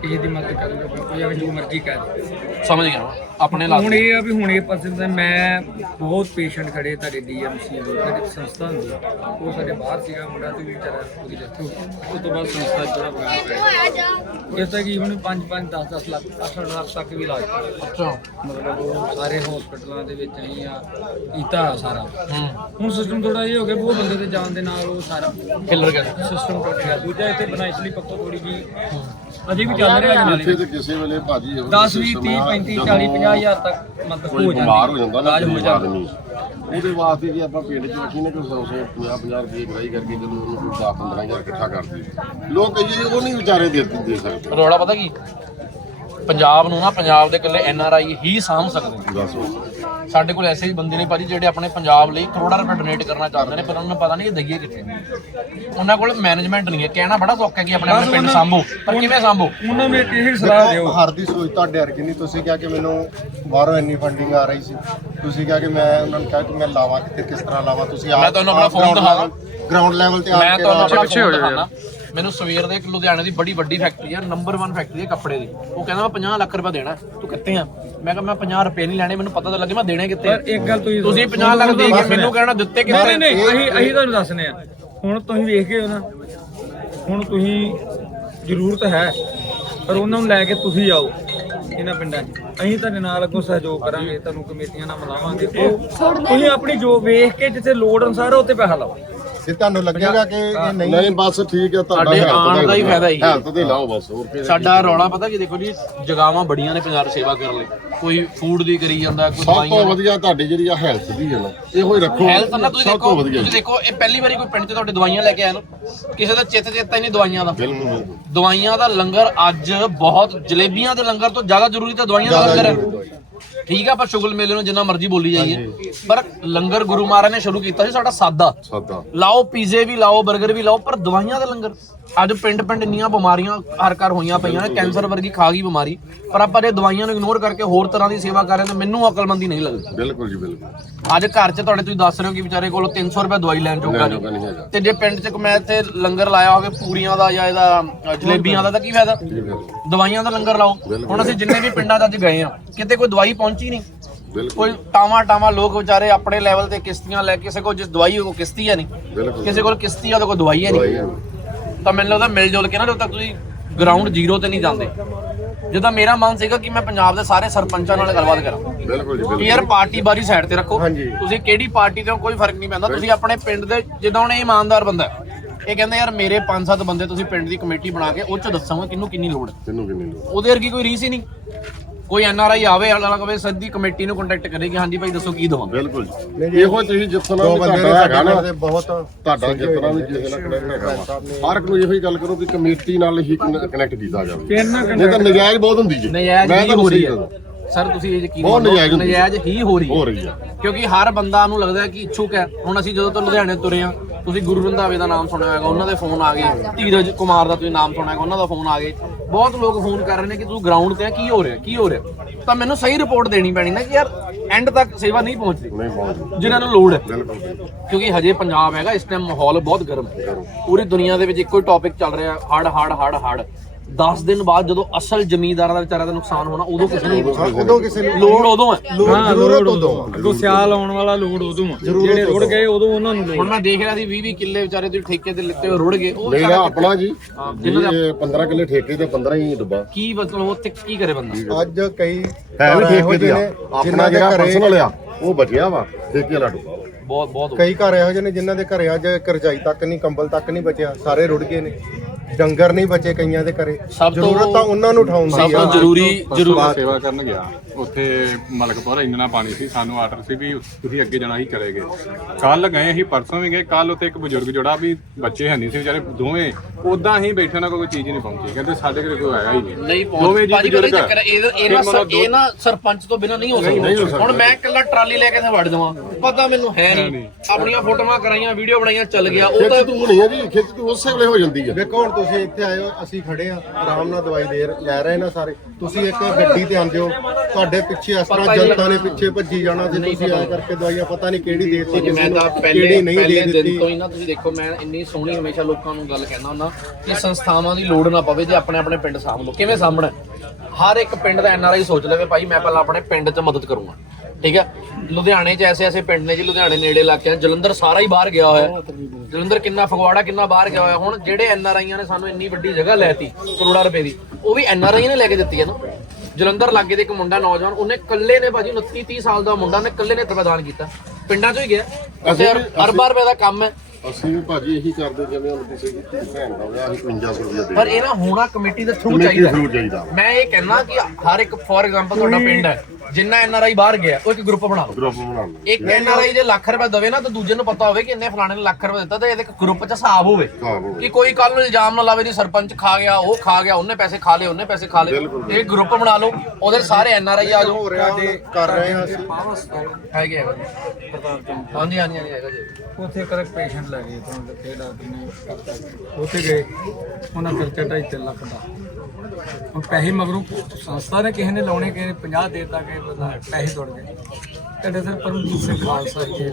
ਕਿਸੇ ਦੀ ਮਦਦ ਕਰੂਗਾ ਕੋਈ ਆਵੇ ਜੋ ਮਰਜ਼ੀ ਕਰ ਦੇ ਸਮਝ ਗਿਆ ਮੈਂ। ਆਪਣੇ ਲਾ ਹੁਣ ਇਹ ਆ ਵੀ ਹੁਣ ਇਹ ਪਾਸੇ ਤਾਂ ਮੈਂ ਬਹੁਤ ਪੇਸ਼ੈਂਟ ਖੜੇ ਤੁਹਾਡੇ ਡੀਐਮਸੀ ਦੇ ਜਿਹੜੇ ਸੰਸਥਾ ਹੁੰਦੀ ਉਹ ਸਾਡੇ ਬਾਹਰ ਸੀਗਾ ਮੁੰਡਾ ਤੇ ਵੀ ਵਿਚਾਰਾ ਉਹਦੀ ਡੈਥ ਹੋ ਗਈ ਉਸ ਤੋਂ ਬਾਅਦ ਸੰਸਥਾ ਥੋੜਾ ਬਗਾਇਆ ਇਸ ਤੱਕ ਕਿ ਹੁਣ 5 5 10 10 ਲੱਖ 8 ਲੱਖ ਤੱਕ ਵੀ ਇਲਾਜ ਕੀਤਾ। ਅੱਛਾ ਮਤਲਬ ਉਹ ਸਾਰੇ ਹਸਪੀਟਲਾਂ ਦੇ ਵਿੱਚ ਅਸੀਂ ਆ ਕੀਤਾ ਸਾਰਾ। ਹੂੰ। ਹੁਣ ਸਿਸਟਮ ਥੋੜਾ ਇਹ ਹੋ ਗਿਆ ਵੀ ਉਹ ਬੰਦੇ ਦੇ ਜਾਣ ਦੇ ਨਾਲ ਉਹ ਸਾਰਾ ਕਿਲਰ ਗਿਆ ਸਿਸਟਮ ਟੁੱਟ ਗਿਆ। ਦੂਜਾ ਇੱਥੇ ਫਾਈਨੈਂਸ਼ੀਅਲੀ ਪੱਕੋ ਥੋੜੀ ਜੀ ਅਜੇ ਵੀ ਚੱਲ ਰਿਹਾ ਜੀ ਇੱਥੇ ਨਾਲੇ। ਤੇ ਕਿਸੇ ਵੇਲੇ ਭਾਜੀ ਇਹੋ 10 20 30 35 40 50 ਹਜ਼ਾਰ ਤੱਕ ਮਤਲਬ ਕੋਈ ਹੋ ਬਿਮਾਰ ਹੋ ਜਾਂਦੀ ਜਾਂਦਾ ਨਾ ਇਲਾਜ ਹੋ ਗਰੀਬ ਜਾਂਦਾ। ਆਦਮੀ ਉਹਦੇ ਵਾਸਤੇ ਜੇ ਆਪਾਂ ਪਿੰਡ 'ਚ ਰੱਖੀ ਨਾ ਕੋਈ 100 100 50 50 ਰੁਪਏ ਗਰਾਈ ਕਰਕੇ ਜਦੋਂ ਉਹਨੂੰ ਕੋਈ 10 15000 ਇਕੱਠਾ ਕਰਦੇ ਲੋਕ ਕਹੀਏ ਉਹ ਨਹੀਂ ਵਿਚਾਰੇ ਦੇ ਦੇ ਸਕਦੇ ਰੋੜਾ ਪਤਾ ਕੀ? ਪੰਜਾਬ ਨੂੰ ਨਾ ਪੰਜਾਬ ਦੇ ਇਕੱਲੇ ਐਨ ਆਰ ਆਈ ਹੀ ਸਾਂਭ ਸਕਦੇ ਨੇ। ਸਾਡੇ ਕੋਲ ਐਸੇ ਵੀ ਬੰਦੇ ਨੇ ਭਾਜੀ ਜਿਹੜੇ ਆਪਣੇ ਪੰਜਾਬ ਲਈ ਕਰੋੜਾਂ ਰੁਪਏ ਡੋਨੇਟ ਕਰਨਾ ਚਾਹੁੰਦੇ ਨੇ ਪਰ ਉਹਨਾਂ ਨੂੰ ਪਤਾ ਨਹੀਂ ਇਹ ਦਈਏ ਕਿੱਥੇ। ਉਹਨਾਂ ਕੋਲ ਮੈਨੇਜਮੈਂਟ ਨਹੀਂ ਹੈ। ਕਹਿਣਾ ਬੜਾ ਸੌਖਾ ਹੈ ਕਿ ਆਪਣੇ ਆਪਣੇ ਪਿੰਡ ਸਾਂਭੋ ਪਰ ਕਿਵੇਂ ਸਾਂਭੋ? ਉਹਨਾਂ ਨੂੰ ਇੱਕ ਇਹ ਸਲਾਹ ਦਿਓ। ਹਰ ਦੀ ਸੋਚ ਤੁਹਾਡੇ ਵਰਗੀ ਨਹੀਂ। ਤੁਸੀਂ ਕਿਹਾ ਕਿ ਮੈਨੂੰ ਬਾਹਰੋਂ ਇੰਨੀ ਫੰਡਿੰਗ ਆ ਰਹੀ ਸੀ। ਤੁਸੀਂ ਕਿਹਾ ਕਿ ਮੈਂ ਉਹਨਾਂ ਨੂੰ ਕਿਹਾ ਕਿ ਮੈਂ ਲਾਵਾਂ ਕਿਤੇ ਕਿਸ ਤਰ੍ਹਾਂ ਲਾਵਾਂ। ਤੁਸੀਂ ਮੈਂ ਤੁਹਾਨੂੰ ਆਪਣਾ phone ਦਿਖਾਵਾਂ। ਗਰਾਊਂਡ ਲੈਵਲ ਤੇ ਆ ਮੈਂ ਕੇ ਤੁਹਾਨੂੰ ਲਾਓ। ਪਿੱਛੇ ਹੋ ਜਾਣਾ ਮੈਨੂੰ ਸਵੇਰ ਦੇ ਇੱਕ ਲੁਧਿਆਣੇ ਦੀ ਬੜੀ ਵੱਡੀ ਫੈਕਟਰੀ ਹੈ ਨੰਬਰ 1 ਫੈਕਟਰੀ ਹੈ ਕੱਪੜੇ ਦੀ। ਉਹ ਕਹਿੰਦਾ ਮੈਂ 50 ਲੱਖ ਰੁਪਏ ਦੇਣਾ ਹੈ। ਤੂੰ ਕਿੱਥੇ ਆ? ਮੈਂ ਕਿਹਾ ਮੈਂ 50 ਰੁਪਏ ਨਹੀਂ ਲੈਣੇ ਮੈਨੂੰ ਪਤਾ ਤਾਂ ਲੱਗੇ ਮੈਂ ਦੇਣੇ ਕਿੱਥੇ ਆ। ਪਰ ਇੱਕ ਗੱਲ ਤੁਸੀਂ ਤੁਸੀਂ 50 ਲੱਖ ਦੇ ਕੇ ਮੈਨੂੰ ਕਹਿਣਾ ਦਿੱਤੇ ਨਹੀਂ ਕਿੱਥੇ? ਨਹੀਂ ਨਹੀਂ ਅਸੀਂ ਅਸੀਂ ਤੁਹਾਨੂੰ ਦੱਸਨੇ ਆ ਹੁਣ ਤੁਸੀਂ ਵੇਖ ਗਏ ਹੋ ਨਾ। ਹੁਣ ਤੁਸੀਂ ਜ਼ਰੂਰਤ ਹੈ ਪਰ ਉਹਨਾਂ ਨੂੰ ਲੈ ਕੇ ਤੁਸੀਂ ਆਓ ਇਹਨਾਂ ਪਿੰਡਾਂ 'ਚ। ਅਸੀਂ ਤੁਹਾਡੇ ਨਾਲ ਅੱਗੋਂ ਸਹਿਯੋਗ ਕਰਾਂਗੇ ਤੁਹਾਨੂੰ ਕਮੇਟੀਆਂ ਨਾਲ ਮਿਲਾਵਾਂਗੇ। ਉਹ ਤੁਸੀਂ ਆਪਣੀ ਜੋ ਵੇਖ ਕੇ ਜਿੱਥੇ ਲੋੜ ਅਨੁਸਾਰ ਉੱਤੇ ਪੈਸਾ ਲਾਓ। ਜੇ ਤੁਹਾਨੂੰ ਲੱਗੇਗਾ ਕਿ ਇਹ ਨਹੀਂ ਨਹੀਂ ਬਸ ਠੀਕ ਹੈ ਤੁਹਾਡਾ ਸਾਡੇ ਆਉਣ ਦਾ ਹੀ ਫਾਇਦਾ ਹੀ ਹੈ। ਹੈਲਥ ਦੇ ਲਾਓ ਬਸ ਹੋਰ ਕਿਹਦੇ ਸਾਡਾ ਰੌਲਾ ਪਤਾ ਕੀ ਦੇਖੋ ਜੀ ਜਗਾਵਾਂ ਬੜੀਆਂ ਨੇ ਪੰਜਾਬ ਸੇਵਾ ਕਰਨ ਲਈ। ਕੋਈ ਫੂਡ ਦੀ ਕਰੀ ਜਾਂਦਾ ਕੋਈ ਸਭ ਤੋਂ ਦਵਾਈਆਂ ਵਧੀਆ ਤੁਹਾਡੀ ਜਿਹੜੀ ਆ ਹੈਲਥ ਦੀ ਹੈ ਨਾ ਇਹੋ ਹੀ ਰੱਖੋ। ਹੈਲਥ ਨਾ ਤੁਸੀਂ ਸਭ ਦੇਖੋ ਤੋਂ ਵਧੀਆ। ਤੁਸੀਂ ਦੇਖੋ ਇਹ ਪਹਿਲੀ ਵਾਰੀ ਕੋਈ ਪਿੰਡ 'ਚ ਤੁਹਾਡੇ ਦਵਾਈਆਂ ਲੈ ਕੇ ਆਇਆ ਨਾ ਕਿਸੇ ਦਾ ਚਿੱਤ ਚੇਤਾ ਹੀ ਨਹੀਂ ਦਵਾਈਆਂ ਦਾ। ਬਿਲਕੁਲ ਬਿਲਕੁਲ। ਦਵਾਈਆਂ ਦਾ ਲੰਗਰ ਅੱਜ ਬਹੁਤ ਜਲੇਬੀਆਂ ਦੇ ਲੰਗਰ ਤੋਂ ਜ਼ਿਆਦਾ ਜ਼ਰੂਰੀ ਤਾਂ ਦਵਾਈਆਂ ਦਾ ਲੰਗਰ ਹੈ। ਠੀਕ ਆ ਪਰ ਸ਼ੁਗਲ ਮੇਲੇ ਨੂੰ ਜਿੰਨਾ ਮਰਜ਼ੀ ਬੋਲੀ ਜਾਈਏ। ਪਰ ਲੰਗਰ ਗੁਰੂ ਮਹਾਰਾਜ ਨੇ ਸ਼ੁਰੂ ਕੀਤਾ ਸੀ ਸਾਡਾ ਸਾਦਾ। ਸਾਦਾ। ਲਾਓ ਪੀਜ਼ੇ ਵੀ ਲਾਓ 버ਗਰ ਵੀ ਲਾਓ ਪਰ ਦਵਾਈਆਂ ਦਾ ਲੰਗਰ। ਅੱਜ ਪਿੰਡ ਪਿੰਡ ਇੰਨੀਆਂ ਬਿਮਾਰੀਆਂ ਹਰ ਘਰ ਹੋਈਆਂ ਪਈਆਂ ਨੇ ਕੈਂਸਰ ਵਰਗੀ ਖਾ ਗਈ ਬਿਮਾਰੀ। ਪਰ ਆਪਾਂ ਇਹ ਦਵਾਈਆਂ ਨੂੰ ਇਗਨੋਰ ਕਰਕੇ ਹੋਰ ਤਰ੍ਹਾਂ ਦੀ ਸੇਵਾ ਕਰ ਰਹੇ ਨੇ ਮੈਨੂੰ ਅਕਲਮੰਦੀ ਨਹੀਂ ਲੱਗਦੀ। ਬਿਲਕੁਲ ਜੀ ਬਿਲਕੁਲ। ਅੱਜ ਘਰ 'ਚ ਤੁਹਾਡੇ ਤੁਸੀਂ ਦੱਸ ਰਹੇ ਹੋ ਕਿ ਵਿਚਾਰੇ ਕੋਲ 300 ਰੁਪਏ ਦਵਾਈ ਲੈਣ ਜੋਗਾ ਨਹੀਂ। ਜੋਗਾ ਨਹੀਂ ਹੈਗਾ। ਤੇ ਜੇ ਪਿੰਡ 'ਚ ਮੈਂ ਇੱਥੇ ਲੰਗਰ ਲਾਇਆ ਹੋਵੇ ਪੂਰੀਆਂ ਦਾ ਜਾਂ ਇਹਦਾ ਅ, ਜਲੇਬੀਆਂ ਦਾ ਤਾਂ ਕੀ ਫਾਇਦਾ? ਦਵਾਈਆਂ ਦਾ ਲੰਗਰ ਲਾਓ। ਹੁਣ ਅਸੀਂ ਜਿੰਨੇ ਵੀ ਪਿੰਡਾਂ 'ਚ ਅੱਜ ਗਏ ਆ ਕਿਤੇ ਕੋਈ ਦਵਾਈ ਪਹੁੰਚੀ ਨਹੀਂ। ਬਿਲਕੁਲ। ਕੋਈ ਟਾਵਾ ਟਾਵਾ ਲੋਕ ਵਿਚਾਰੇ ਆਪਣੇ ਲੈਵਲ ਤੇ ਕਿਸ਼ਤੀਆਂ ਲੈ ਕੇ ਕਿਸੇ ਕੋਲ ਜਿਸ ਦਵਾਈ ਉਹ ਕਿਸ਼ਤੀ ਹੈ ਨਹੀਂ। ਬਿਲਕੁਲ। ਕਿਸੇ ਕੋਲ ਕਿਸ਼ਤੀ ਆ ਉਹਦੇ ਕੋਲ ਦਵਾਈ ਹੈ ਨਹੀਂ। ਤਾਂ ਮੈਨੂੰ ਲੱਗਦਾ ਮਿਲ ਜੁਲ ਕੇ ਨਾ ਜਦੋਂ ਤੱਕ ਤੁਸੀਂ ਗਰਾਊਂਡ ਜ਼ੀਰੋ ਤੇ ਨਹੀਂ ਜਾਂਦੇ ਜਿੱਦਾਂ ਮੇਰਾ ਮਨ ਸੀਗਾ ਕਿ ਮੈਂ ਪੰਜਾਬ ਦੇ ਸਾਰੇ ਸਰਪੰਚਾਂ ਨਾਲ ਗੱਲਬਾਤ ਕਰਾਂ। ਬਿਲਕੁਲ ਜੀ ਕਿ ਬਿਲਕੁਲ। ਯਾਰ ਪਾਰਟੀ ਬਾਰੀ ਸਾਈਡ ਤੇ ਰੱਖੋ। ਹਾਂਜੀ। ਤੁਸੀਂ ਕਿਹੜੀ ਪਾਰਟੀ ਤੇ ਕੋਈ ਫ਼ਰਕ ਨਹੀਂ ਪੈਂਦਾ। ਤੁਸੀਂ ਆਪਣੇ ਪਿੰਡ ਦੇ ਜਿੱਦਾਂ ਹੁਣ ਇਹ ਇਮਾਨਦਾਰ ਬੰਦਾ ਹੈ। ਇਹ ਕਹਿੰਦਾ ਯਾਰ ਮੇਰੇ 5-7 ਬੰਦੇ ਤੁਸੀਂ ਪਿੰਡ ਦੀ ਕਮੇਟੀ ਬਣਾ ਕੇ ਉਹ ਚ ਦੱਸਾਂਗਾ ਕਿਹਨੂੰ ਕਿੰਨੀ ਲੋੜ ਹੈ। ਤੈਨੂੰ ਕਿੰਨੀ ਲੋੜ? ਉਹਦੇ ਵਰਗੀ ਕੋਈ ਰੀਸ ਹੀ ਨਹੀਂ। ਕੋਈ ਐਨ ਆਰ ਆਈ ਆਵੇ ਅਗਲਾ ਕਵੇ ਸਿੱਧੀ ਕਮੇਟੀ ਨੂੰ ਕੰਟੈਕਟ ਕਰੇ ਕਿ ਹਾਂਜੀ ਭਾਈ ਦੱਸੋ ਕੀ ਦਵਾਂ ਬਿਲਕੁਲ ਇਹੋ ਤੁਸੀਂ ਜਿੱਤਣਾ ਦੋ ਵੀ ਤੁਹਾਡਾ ਹੈਗਾ ਨਾ ਬਹੁਤ ਤੁਹਾਡਾ ਜਿੱਤਣਾ ਵੀ ਕਿਸੇ ਨਾਲ ਕਨੈਕਟ ਹੈਗਾ ਵਾ। ਹਰ ਇੱਕ ਨੂੰ ਇਹੋ ਹੀ ਗੱਲ ਕਰੋ ਕਿ ਕਮੇਟੀ ਨਾਲ ਹੀ ਕਨੈਕਟ ਕੀਤਾ ਜਾਵੇ। ਕਿੰਨਾ ਨਹੀਂ ਤਾਂ ਨਜਾਇਜ਼ ਬਹੁਤ ਹੁੰਦੀ ਜੀ। ਨਜਾਇਜ਼ ਹੀ ਹੋ ਰਹੀ ਸਹੀ ਹੈ। ਸਰ ਤੁਸੀਂ ਇਹ ਯਕੀਨ ਬਹੁਤ ਨਜਾਇਜ਼ ਹੁੰਦੀ ਹੈ। ਨਜਾਇਜ਼ ਹੀ ਹੋ ਰਹੀ ਹੋ। ਹੈ ਰਹੀ ਹੈ। ਕਿਉਂਕਿ ਹਰ ਬੰਦਾ ਨੂੰ ਲੱਗਦਾ ਹੈ ਕਿ ਇੱਛੁਕ ਹੈ। ਹੁਣ ਅਸੀਂ ਜਦੋਂ ਤੋਂ ਲੁਧਿਆਣੇ ਤੁਰੇ ਆ ਤੁਸੀਂ ਗੁਰੂ ਰੰਧਾਵੇ ਦਾ ਨਾਮ ਸੁਣਿਆ ਹੋਵੇਗਾ ਉਹਨਾਂ ਦੇ ਫੋਨ ਆ ਗਏ। ਧੀਰਜ ਕੁਮਾਰ ਦਾ ਤੁਸੀਂ ਨਾਮ ਸੁਣਿਆ ਹੋਵੇਗਾ ਉਹਨਾਂ ਦਾ ਫੋਨ ਆ ਗਏ। ਬਹੁਤ ਲੋਕ ਫੋਨ ਕਰ ਰਹੇ ਨੇ ਕਿ ਤੂੰ ਗਰਾਊਂਡ ਤੇ ਆ ਕੀ ਹੋ ਰਿਹਾ ਕੀ ਹੋ ਰਿਹਾ? ਤਾਂ ਮੈਨੂੰ ਸਹੀ ਰਿਪੋਰਟ ਦੇਣੀ ਪੈਣੀ ਨਾ ਕਿ ਯਾਰ ਐਂਡ ਤੱਕ ਸੇਵਾ ਨਹੀਂ ਪਹੁੰਚਦੀ। ਨਹੀਂ ਪਹੁੰਚਦੀ। ਜਿਨ੍ਹਾਂ ਨੂੰ ਲੋੜ ਹੈ। ਕਿਉਂਕਿ ਹਜੇ ਪੰਜਾਬ ਹੈਗਾ ਇਸ ਟਾਈਮ ਮਾਹੌਲ ਬਹੁਤ ਗਰਮ ਹੈ। ਪੂਰੀ ਦੁਨੀਆ ਦੇ ਵਿੱਚ ਇੱਕੋ ਹੀ ਟੌਪਿਕ ਚੱਲ ਰਿਹਾ ਹੜ ਹੜ ਹੜ ਹੜ 10 ਦਿਨ ਬਾਅਦ ਜਦੋਂ ਅਸਲ ਜ਼ਮੀਂਦਾਰਾਂ ਦਾ ਵਿਚਾਰਾ ਦਾ ਨੁਕਸਾਨ ਹੋਣਾ ਉਦੋਂ ਕਿਸੇ ਨੂੰ ਨਹੀਂ ਉਦੋਂ ਕਿਸੇ ਨੂੰ ਲੋੜ ਉਦੋਂ ਹੈ। ਲੋੜ ਜ਼ਰੂਰਤ ਉਦੋਂ ਜਦੋਂ ਸਿਆਲ ਆਉਣ ਵਾਲਾ ਲੋੜ ਉਦੋਂ ਆ ਜਿਹੜੇ ਰੁੜ ਗਏ ਉਦੋਂ ਉਹਨਾਂ ਨੂੰ ਲੋੜ ਹੁਣ ਮੈਂ ਦੇਖ ਰਿਹਾ ਸੀ 20 20 ਕਿੱਲੇ ਵਿਚਾਰੇ ਤੁਸੀਂ ਠੇਕੇ ਤੇ ਲਿੱਤੇ ਹੋਏ ਰੁੜ ਗਏ। ਉਹ ਮੇਰਾ ਆਪਣਾ ਜੀ। ਜੀ 15 ਕਿੱਲੇ ਠੇਕੇ ਤੇ 15 ਹੀ ਡੁੱਬਾ। ਕੀ ਮਤਲਬ ਉੱਥੇ ਕੀ ਕਰੇ ਬੰਦਾ? ਅੱਜ ਕਈ ਹੈ ਵੀ ਇਹੋ ਠੇਕੇ ਤੇ ਆ। ਨੇ ਆਪਣਾ ਦੇ ਜਿਹੜਾ ਪਰਸਨਲ ਆ ਉਹ ਬਚਿਆ ਵਾ ਠੇਕੇ ਵਾਲਾ ਡੁੱਬਾ ਬਹੁਤ ਬਹੁਤ ਕਈ ਘਰ ਇਹੋ ਜਿਹੇ ਨੇ ਜਿਨ੍ਹਾਂ ਦੇ ਘਰੇ ਅੱਜ ਕਰਜਾਈ ਤੱਕ ਨਹੀਂ ਕੰਬਲ ਤੱਕ ਨਹੀਂ ਬਚਿਆ ਸਾਰੇ ਰੁੜ ਗਏ ਨੇ। ਡੰਗਰ ਨਹੀਂ ਬਚੇ ਕਈਆਂ ਦੇ ਘਰੇ। ਸਭ ਤੋਂ- ਜ਼ਰੂਰਤ ਤਾਂ ਉਹਨਾਂ ਨੂੰ ਉਠਾਉਣ ਸਭ ਦੀ ਤੋਂ ਜ਼ਰੂਰੀ ਜ਼ਰੂਰ ਸੇਵਾ ਕਰਨ ਗਿਆ। ਉੱਥੇ ਮਲਕਪੁਰ ਇੰਨਾ ਪਾਣੀ ਸੀ ਸਾਨੂੰ ਆਰਡਰ ਸੀ ਵੀ ਤੁਸੀਂ ਅੱਗੇ ਜਾਣਾ ਹੀ ਚਲੇ ਗਏ ਕੱਲ ਗਏ ਅਸੀਂ ਪਰਸੋਂ ਵੀ ਗਏ ਕੱਲ ਉੱਥੇ ਇੱਕ ਬਜ਼ੁਰਗ ਜੋੜਾ ਵੀ ਬੱਚੇ ਹੈ ਨਹੀਂ ਸੀ ਵਿਚਾਰੇ ਦੋਵੇਂ ਉਦਾਂ ਹੀ ਬੈਠੇ ਨਾ ਕੋਈ ਚੀਜ਼ ਹੀ ਨਹੀਂ ਪਹੁੰਚੀ। ਕਹਿੰਦੇ ਸਾਡੇ ਘਰੇ ਕੋਈ ਆਇਆ ਹੀ ਨਹੀਂ। ਨਹੀਂ ਦੋਵੇਂ ਪਹੁੰਚ ਜੀ ਭਾਜੀ ਕੋਈ ਬਜ਼ੁਰਗ ਚੱਕਰ ਹੈ, ਇਹ ਇਹ ਨਾ ਸਰ- ਇਹ ਨਾ ਸਰਪੰਚ ਤੋਂ ਬਿਨਾ ਨਹੀਂ ਹੋ ਸਕਦਾ। ਹੁਣ ਮੈਂ ਇਕੱਲਾ ਟਰਾਲੀ ਲੈ ਕੇ ਤੇ ਵੜ ਜਾਵਾਂ। ਪਤਾ ਮੈਨੂੰ ਹੈ ਨਹੀਂ। ਆਪਣੀਆਂ ਫੋਟੋਆਂ ਕਰਾਈਆਂ ਵੀਡੀਓ ਬਣਾਈਆਂ ਚੱਲ ਗਿਆ। ਉਹ ਤਾਂ ਖਿੱਚ ਤੂੰ ਹੋਣੀ ਆ ਜੀ ਖਿੱਚ ਤੂੰ ਉਸੇ ਵੇਲੇ ਹੋ ਜਾਂਦੀ ਆ। ਵੇਖੋ ਹੁਣ ਤੁਸੀਂ ਇੱਥੇ ਆਏ ਹੋ ਅਸੀਂ ਖੜੇ ਆ। ਆਰਾਮ ਨਾਲ ਦਵਾਈ ਦੇ ਲੈ ਰਹੇ ਨਾ ਸਾਰੇ। ਤੁਸੀਂ ਇੱਕ ਗੱਡੀ ਤੇ ਆਂਦੇ ਹੋ ਤੁਹਾਡੇ ਪਿੱਛੇ ਇਸ ਤਰ੍ਹਾਂ ਜਨਤਾ ਨੇ ਪਿੱਛੇ ਭੱਜੀ ਜਾਣਾ ਸੀ ਤੁਸੀਂ ਆਏ ਕਰਕੇ ਦਵਾਈਆਂ ਪਤਾ ਨਹੀਂ ਕਿਹੜੀ ਦੇ ਦਿੱਤੀ ਮੈਂ ਕਿਸੇ ਤਾਂ ਨੂੰ ਪਹਿਲੇ ਕਿਹੜੀ ਨਹੀਂ ਦਿਨ ਤੋਂ ਹੀ ਨਾ ਤੁਸੀਂ ਦੇਖੋ ਮੈਂ ਇੰਨੀ ਸੋਹਣੀ ਹਮੇਸ਼ਾ ਲੋਕਾਂ ਨੂੰ ਗੱਲ ਕਹਿੰਦਾ ਹੁੰਦਾ ਕਿ ਸੰਸਥਾਵਾਂ ਦੀ ਲੋੜ ਨਾ ਪਵੇ ਜੇ ਆਪਣੇ ਆਪਣੇ ਪਿੰਡ ਸਾਂਭ ਲਓ। ਕਿਵੇਂ ਸਾਂਭਣਾ? ਹਰ ਇੱਕ ਪਿੰਡ ਦਾ ਐਨਆਰਆਈ ਸੋਚ ਲਵੇ ਭਾਈ ਮੈਂ ਪਹਿਲਾਂ ਆਪਣੇ ਪਿੰਡ 'ਚ ਮਦਦ ਕਰੂੰਗਾ। ਠੀਕ ਹੈ? ਲੁਧਿਆਣੇ 'ਚ ਐਸੇ ਐਸੇ ਪਿੰਡ ਨੇ ਜੀ ਲੁਧਿਆਣੇ ਨੇੜੇ ਇਲਾਕਿਆਂ ਜਲੰਧਰ ਸਾਰਾ ਹੀ ਬਾਹਰ ਗਿਆ ਹੋਇਆ। ਜਲੰਧਰ ਕਿੰਨਾ ਫਗਵਾੜਾ ਕਿੰਨਾ ਬਾਹਰ ਗਿਆ ਹੋਇਆ। ਹੁਣ ਜਿਹੜੇ ਐਨਆਰਆਈਆਂ ਨੇ ਸਾਨੂੰ ਇੰਨੀ ਵੱਡੀ ਜਗ੍ਹਾ ਲੈਤੀ ਕਰੋੜਾਂ ਰੁਪਏ ਦੀ ਉਹ ਵੀ ਐਨਆਰਆਈ ਨੇ ਲੈ ਕੇ ਦਿੱਤੀ ਹੈ ਨਾ। ਜਲੰਧਰ ਲਾਗੇ ਦੇ ਇੱਕ ਮੁੰਡਾ ਨੌਜਵਾਨ ਉਹਨੇ ਇਕੱਲੇ ਨੇ ਭਾਜੀ 29 30 ਸਾਲ ਦਾ ਮੁੰਡਾ ਨੇ ਇਕੱਲੇ ਨੇ ਪ੍ਰਦਾਨ ਕੀਤਾ। ਪਿੰਡਾਂ 'ਚੋਂ ਹੀ ਗਿਆ। ਉੱਥੇ ਅਰਬਾਂ ਰੁਪਏ ਦਾ ਕੰਮ ਹੈ। ਅਸੀਂ ਵੀ ਭਾਜੀ ਇਹੀ ਕਰਦੇ ਜਿਵੇਂ ਹੁਣ ਕਿਸੇ ਦੀ ਧੀ ਭੈਣ ਦਾ ਵਿਆਹ ਅਸੀਂ 55 ਰੁਪਏ ਦੇ ਪਰ ਇਹ ਨਾ ਹੋਣਾ ਕਮੇਟੀ ਦੇ ਥਰੂ ਕਮੇਟੀ ਚਾਹੀਦਾ ਥਰੂ ਚਾਹੀਦਾ। ਮੈਂ ਇਹ ਕਹਿਣਾ ਕਿ ਹਰ ਇੱਕ ਫੋਰ ਐਗਜ਼ਾਮਪਲ ਤੁਹਾਡਾ ਪਿੰਡ ਹੈ। ਜਿੰਨਾ ਐਨਆਰਆਈ ਬਾਹਰ ਗਿਆ ਉਹ ਇੱਕ ਗਰੁੱਪ ਬਣਾ ਲਓ। ਗਰੁੱਪ ਬਣਾਉਣਾ ਇੱਕ ਐਨਆਰਆਈ ਜੇ ਲੱਖ ਰੁਪਏ ਦਵੇ ਨਾ ਤਾਂ ਦੂਜੇ ਨੂੰ ਪਤਾ ਹੋਵੇ ਕਿ ਇੰਨੇ ਫਲਾਣੇ ਨੇ ਲੱਖ ਰੁਪਏ ਦਿੱਤਾ ਤੇ ਇਹਦੇ ਇੱਕ ਗਰੁੱਪ 'ਚ ਹਿਸਾਬ ਹੋਵੇ। ਹਾਂ ਉਹ ਕਿ ਕੋਈ ਕੱਲ ਨੂੰ ਇਲਜ਼ਾਮ ਨਾ ਲਾਵੇ ਜੀ ਸਰਪੰਚ ਖਾ ਗਿਆ ਉਹ ਖਾ ਗਿਆ ਉਹਨੇ ਪੈਸੇ ਖਾ ਲਏ ਉਹਨੇ ਪੈਸੇ ਖਾ ਲਏ। ਇਹ ਗਰੁੱਪ ਬਣਾ ਲਓ ਉਹਦੇ ਸਾਰੇ ਐਨਆਰਆਈ ਆ ਜਾਓ। ਹੋ ਰਿਹਾ ਕਰ ਰਹੇ ਆ ਅਸੀਂ। ਹੈਗੇ ਹੈਗੇ ਹਾਂਜੀ ਹਾਂਜੀ ਹਾਂਜੀ ਹੈਗਾ ਜੀ। ਉੱਥੇ ਕਰ ਪੇਸ਼ੈਂਟ ਲੈ ਗਏ ਤੋਂ ਲੱਗੇ ਡਾਕਟਰ ਨੇ ਉੱਥੇ ਗਏ ਉਹਨਾਂ ਖਰਚਾ ਢਾਈ ਤਿੰਨ ਲੱਖ ਦਾ। ਹੁਣ ਪੈਸੇ ਮਗਰੋਂ ਸੰਸਥਾ ਨੇ ਕਿਸੇ ਨੇ ਲਾਉਣੇ, ਕਿਸੇ ਨੇ 50 ਦੇ ਦਿੱਤਾ ਪੈਸੇ ਤੋੜ ਗਏ ਤੁਹਾਡੇ ਸਰ ਪਰਮਜੀਤ ਸਿੰਘ ਖਾਲਸਾ ਜੀ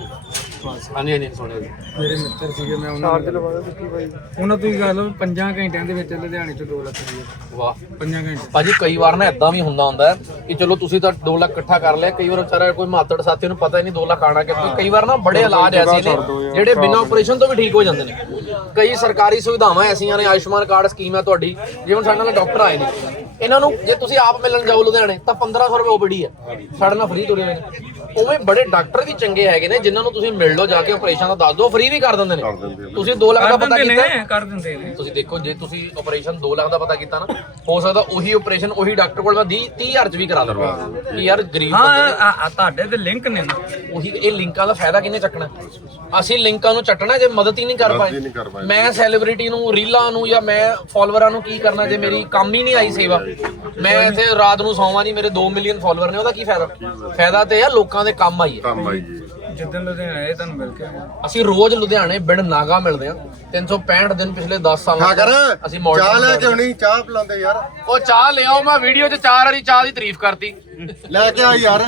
ਖਾਲਸਾ। ਹਾਂਜੀ ਹਾਂਜੀ ਸੁਣਿਆ ਜੀ। ਮੇਰੇ ਮਿੱਤਰ ਸੀਗੇ ਮੈਂ ਉਹਨਾਂ ਨਾਲ ਉਹਨਾਂ ਤੋਂ ਹੀ ਗੱਲ ਹੋਈ, ਪੰਜਾਂ ਘੰਟਿਆਂ ਦੇ ਵਿੱਚ ਲੁਧਿਆਣੇ ਤੋਂ 2 ਲੱਖ ਰੁਪਏ ਵਾਹ। ਪੰਜਾਂ ਘੰਟੇ ਭਾਜੀ ਕਈ ਵਾਰ ਨਾ ਇਦਾਂ ਵੀ ਹੁੰਦਾ ਹੁੰਦਾ ਹੈ ਕਿ ਚਲੋ ਤੁਸੀਂ ਤਾਂ 2 ਲੱਖ ਇਕੱਠਾ ਕਰ ਲਿਆ ਕਈ ਵਾਰ ਵਿਚਾਰਾ ਕੋਈ ਮਾਤੜ ਸਾਥੀ ਨੂੰ ਪਤਾ ਹੀ ਨਹੀਂ 2 ਲੱਖ ਆਣਾ ਕਿਉਂਕਿ ਕਈ ਵਾਰ ਨਾ ਬੜੇ ਇਲਾਜ ਐਸੇ ਨੇ ਜਿਹੜੇ ਬਿਨਾਂ ਆਪਰੇਸ਼ਨ ਤੋਂ ਵੀ ਠੀਕ ਹੋ ਜਾਂਦੇ ਨੇ। ਕਈ ਸਰਕਾਰੀ ਸੁਵਿਧਾਵਾਂ ਐਸੀਆਂ ਨੇ ਆਯੁਸ਼ਮਾਨ ਕਾਰਡ ਸਕੀਮ ਹੈ ਤੁਹਾਡੀ ਜਿਵੇਂ ਸਾਡੇ ਨਾਲ ਡਾਕਟਰ ਆਏ ਨੇ। ਇਹਨਾਂ ਨੂੰ ਜੇ ਤੁਸੀਂ ਆਪ ਮਿਲਣ ਜਾਓ ਲੁਧਿਆਣੇ ਤਾਂ 1500 ਰੁਪਏ ਓਪੀਡੀ ਹੈ। ਸਾਡੇ ਨਾਲ ਫ੍ਰੀ ਤੁਰੇ ਹੋਏ ਨੇ। ਉਵੇਂ ਬੜੇ ਡਾਕਟਰ ਵੀ ਚੰਗੇ ਹੈਗੇ ਨੇ ਜਿਨ੍ਹਾਂ ਨੂੰ ਤੁਸੀਂ ਮਿਲ ਲਓ ਜਾ ਕੇ ਆਪਰੇਸ਼ਨ ਦਾ ਦੱਸ ਦਿਓ ਫ੍ਰੀ ਵੀ ਕਰ ਦਿੰਦੇ ਨੇ। ਦਿੰਦੇ ਤੁਸੀਂ 2 ਲੱਖ ਦਾ ਪਤਾ ਕੀਤਾ? ਕਰ ਦਿੰਦੇ ਨੇ। ਤੁਸੀਂ ਦੇਖੋ ਜੇ ਤੁਸੀਂ ਆਪਰੇਸ਼ਨ 2 ਲੱਖ ਦਾ ਪਤਾ ਕੀਤਾ ਨਾ ਹੋ ਸਕਦਾ ਉਹੀ ਆਪਰੇਸ਼ਨ ਉਹੀ ਡਾਕਟਰ ਕੋਲ ਮੈਂ 30 30000 ਚ ਵੀ ਕਰਾ ਦਵਾਂ। ਕਿ ਯਾਰ ਗਰੀਬ ਹਾਂ ਬੰਦੇ ਆ- ਆ ਤੁਹਾਡੇ ਤੇ ਲਿੰਕ ਨੇ ਨਾ। ਉਹੀ ਇਹ ਲਿੰਕਾਂ ਦਾ ਫਾਇਦਾ ਕਿਹਨੇ ਚੱਕਣਾ? ਅਸੀਂ ਲਿੰਕਾਂ ਨੂੰ ਚੱਟਣਾ ਜੇ ਮਦਦ ਹੀ ਨਹੀਂ ਕਰ ਮਦਦ ਹੀ ਨਹੀਂ ਕਰ ਪਾਏ। ਪਾਏ। ਮੈਂ ਸੈਲੀਬ੍ਰਿਟੀ ਨੂੰ ਰੀਲਾਂ ਨੂੰ ਜਾਂ ਮੈਂ ਫਾਲੋਅਰਾਂ ਨੂੰ ਕੀ ਕਰਨਾ ਜੇ ਮੇਰੀ ਕੰਮ ਹੀ ਨਹੀਂ ਆਈ ਸੇਵਾ? ਮੈਂ ਇੱਥੇ ਰਾਤ ਨੂੰ ਸੌਵਾਂ ਨਹੀਂ ਮੇਰੇ 2 ਮਿਲੀਅਨ ਫਾਲੋਅਰ ਨੇ ਉਹਦਾ ਕੀ ਫਾਇਦਾ? ਫਾਇਦਾ ਤੇ ਆ ਲੋਕਾਂ ਦੇ ਕੰਮ ਆਈ ਹੈ। ਕੰਮ ਆਈ ਜੀ। ਜਿੱਦਣ ਲੁਧਿਆਣੇ ਆਏ ਤੁਹਾਨੂੰ ਮਿਲ ਕੇ ਆਏ। ਅਸੀਂ ਰੋਜ਼ ਲੁਧਿਆਣੇ ਬਿੰਡ ਨਾਗਾ ਮਿਲਦੇ ਆ 365 ਦਿਨ ਪਿਛਲੇ 10 ਸਾਲਾਂ ਖਾ ਕਰ। ਤੋਂ ਅਸੀਂ modern ਚਾਹ ਲੈ ਕੇ ਆਉਣੀ ਚਾਹ ਪਿਲਾਉਂਦੇ ਯਾਰ। ਉਹ ਚਾਹ ਲਿਆਓ ਮੈਂ ਵੀਡੀਓ 'ਚ ਚਾਰ ਵਾਰੀ ਚਾਹ ਦੀ ਤਾਰੀਫ ਕਰਤੀ। ਲੈ ਕੇ ਆ ਯਾਰ।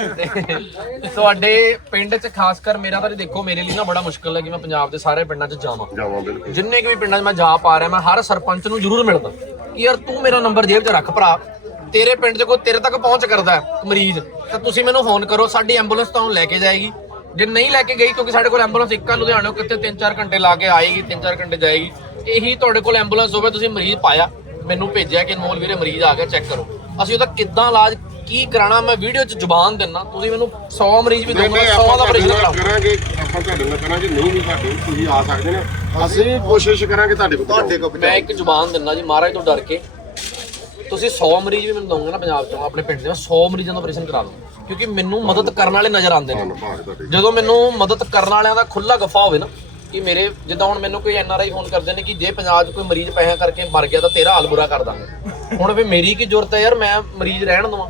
ਤੁਹਾਡੇ ਪਿੰਡ 'ਚ ਖਾਸ ਕਰ ਮੇਰਾ ਤਾਂ ਦੇਖੋ ਮੇਰੇ ਲਈ ਨਾ ਬੜਾ ਮੁਸ਼ਕਲ ਹੈ ਕਿ ਮੈਂ ਪੰਜਾਬ ਦੇ ਸਾਰੇ ਪਿੰਡਾਂ 'ਚ ਜਾਵਾਂ। ਜਾਵਾਂ ਬਿਲਕੁਲ। ਜਿੰਨੇ ਕਿ ਵੀ ਪਿੰਡਾਂ 'ਚ ਮੈਂ ਜਾ ਪਾ ਰਿਹਾ ਮੈਂ ਹਰ ਸਰਪੰਚ ਨੂੰ ਜ਼ਰੂਰ ਮਿਲਦਾ। ਕਿ ਯਾਰ ਤੂੰ ਮੇਰਾ ਨੰਬਰ ਜੇਬ 'ਚ ਰੱਖ ਭਰਾ। ਤੇਰੇ ਪਿੰਡ 'ਚ ਕੋਈ ਤੇਰੇ ਤੱਕ ਪਹੁੰਚ ਕਰਦਾ ਹੈ, ਮਰੀਜ਼ ਤਾਂ ਤੁਸੀਂ ਮੈਨੂੰ ਫੋਨ ਕਰੋ ਸਾਡੀ ਐਂਬੂਲੈਂਸ ਤੁਹਾਨੂੰ ਲੈ ਕੇ ਜਾਏਗੀ। ਜੇ ਨਹੀਂ ਲੈ ਕੇ ਗਈ ਕਿਉਂਕਿ ਸਾਡੇ ਕੋਲ ਐਂਬੂਲੈਂਸ ਇੱਕ ਆ ਲੁਧਿਆਣੋਂ ਕਿਤੇ 3-4 ਘੰਟੇ ਲਾ ਕੇ ਆਏਗੀ 3-4 ਘੰਟੇ ਜਾਏਗੀ। ਇਹੀ ਤੁਹਾਡੇ ਕੋਲ ਐਂਬੂਲੈਂਸ ਹੋਵੇ ਤੁਸੀਂ ਮਰੀਜ਼ ਪਾਇਆ ਮੈਨੂੰ ਭੇਜਿਆ ਕਿ ਅਨਮੋਲ ਵੀਰੇ ਮਰੀਜ਼ ਆ ਗਿਆ ਚੈੱਕ ਕਰੋ। ਅਸੀਂ ਉਹਦਾ ਕਿੱਦਾਂ ਇਲਾਜ ਕੀ ਕਰਾਣਾ ਮੈਂ ਵੀਡੀਓ 'ਚ ਜ਼ੁਬਾਨ ਦਿੰਨਾ ਤੁਸੀਂ ਮੈਨੂੰ 100 ਮਰੀਜ਼ ਵੀ ਨਹੀਂ ਦਊਂਗਾ ਨਹੀਂ 100 ਆਪਾਂ ਦਾ ਤੁਹਾਡੇ ਆਪਰੇਸ਼ਨ ਨਾਲ ਕਰਾਉਂਗਾ ਕਰਾਂਗੇ ਆਪਾਂ ਤੁਹਾਡੇ ਨਾਲ ਕਰਾਂਗੇ ਨਹੀਂ ਵੀ ਤੁਹਾਡੇ ਤੁਸੀਂ ਆ ਸਕਦੇ ਨੇ। ਅਸੀਂ ਕੋਸ਼ਿਸ਼ ਕਰਾਂਗੇ ਤੁਹਾਡੇ ਕੋਲ ਤੁਹਾਡੇ ਕੋਲ ਮੈਂ ਇੱਕ ਜ਼ੁਬਾਨ ਦਿੰਨਾ ਜੀ ਮਹਾਰਾਜ ਤੋਂ ਡਰ ਕੇ। ਤੁਸੀਂ 100 ਮਰੀਜ਼ ਵੀ ਮੈਨੂੰ ਦਊਂਗੇ ਨਾ ਪੰਜਾਬ ਚੋਂ ਆਪਣੇ ਪਿੰਡ ਦੇ ਮੈਂ 100 ਮਰੀਜ਼ਾਂ ਦਾ ਆਪਰੇਸ਼ਨ ਕਰਾ ਦੂੰਗਾ ਕਿਉਂਕਿ ਮੈਨੂੰ ਮਦਦ ਕਰਨ ਵਾਲੇ ਨਜ਼ਰ ਆਉਂਦੇ ਨੇ। ਜਦੋਂ ਮੈਨੂੰ ਮਦਦ ਕਰਨ ਵਾਲਿਆਂ ਦਾ ਖੁੱਲਾ ਗੱਫਾ ਹੋਵੇ ਨਾ ਕਿ ਮੇਰੇ ਜਿੱਦਾਂ ਹੁਣ ਮੈਨੂੰ ਕੋਈ ਐਨਆਰਆਈ ਫੋਨ ਕਰਦੇ ਨੇ ਕਿ ਜੇ ਪੰਜਾਬ 'ਚ ਕੋਈ ਮਰੀਜ਼ ਪੈਸਾ ਕਰਕੇ ਮਰ ਗਿਆ ਤਾਂ ਤੇਰਾ ਹਾਲ ਬੁਰਾ ਕਰ ਦਾਂਗੇ। ਹੁਣ ਵੀ ਮੇਰੀ ਕੀ ਜ਼ਰੂਰਤ ਹੈ ਯਾਰ ਮੈਂ ਮਰੀਜ਼ ਰਹਿਣ ਦਵਾਂ।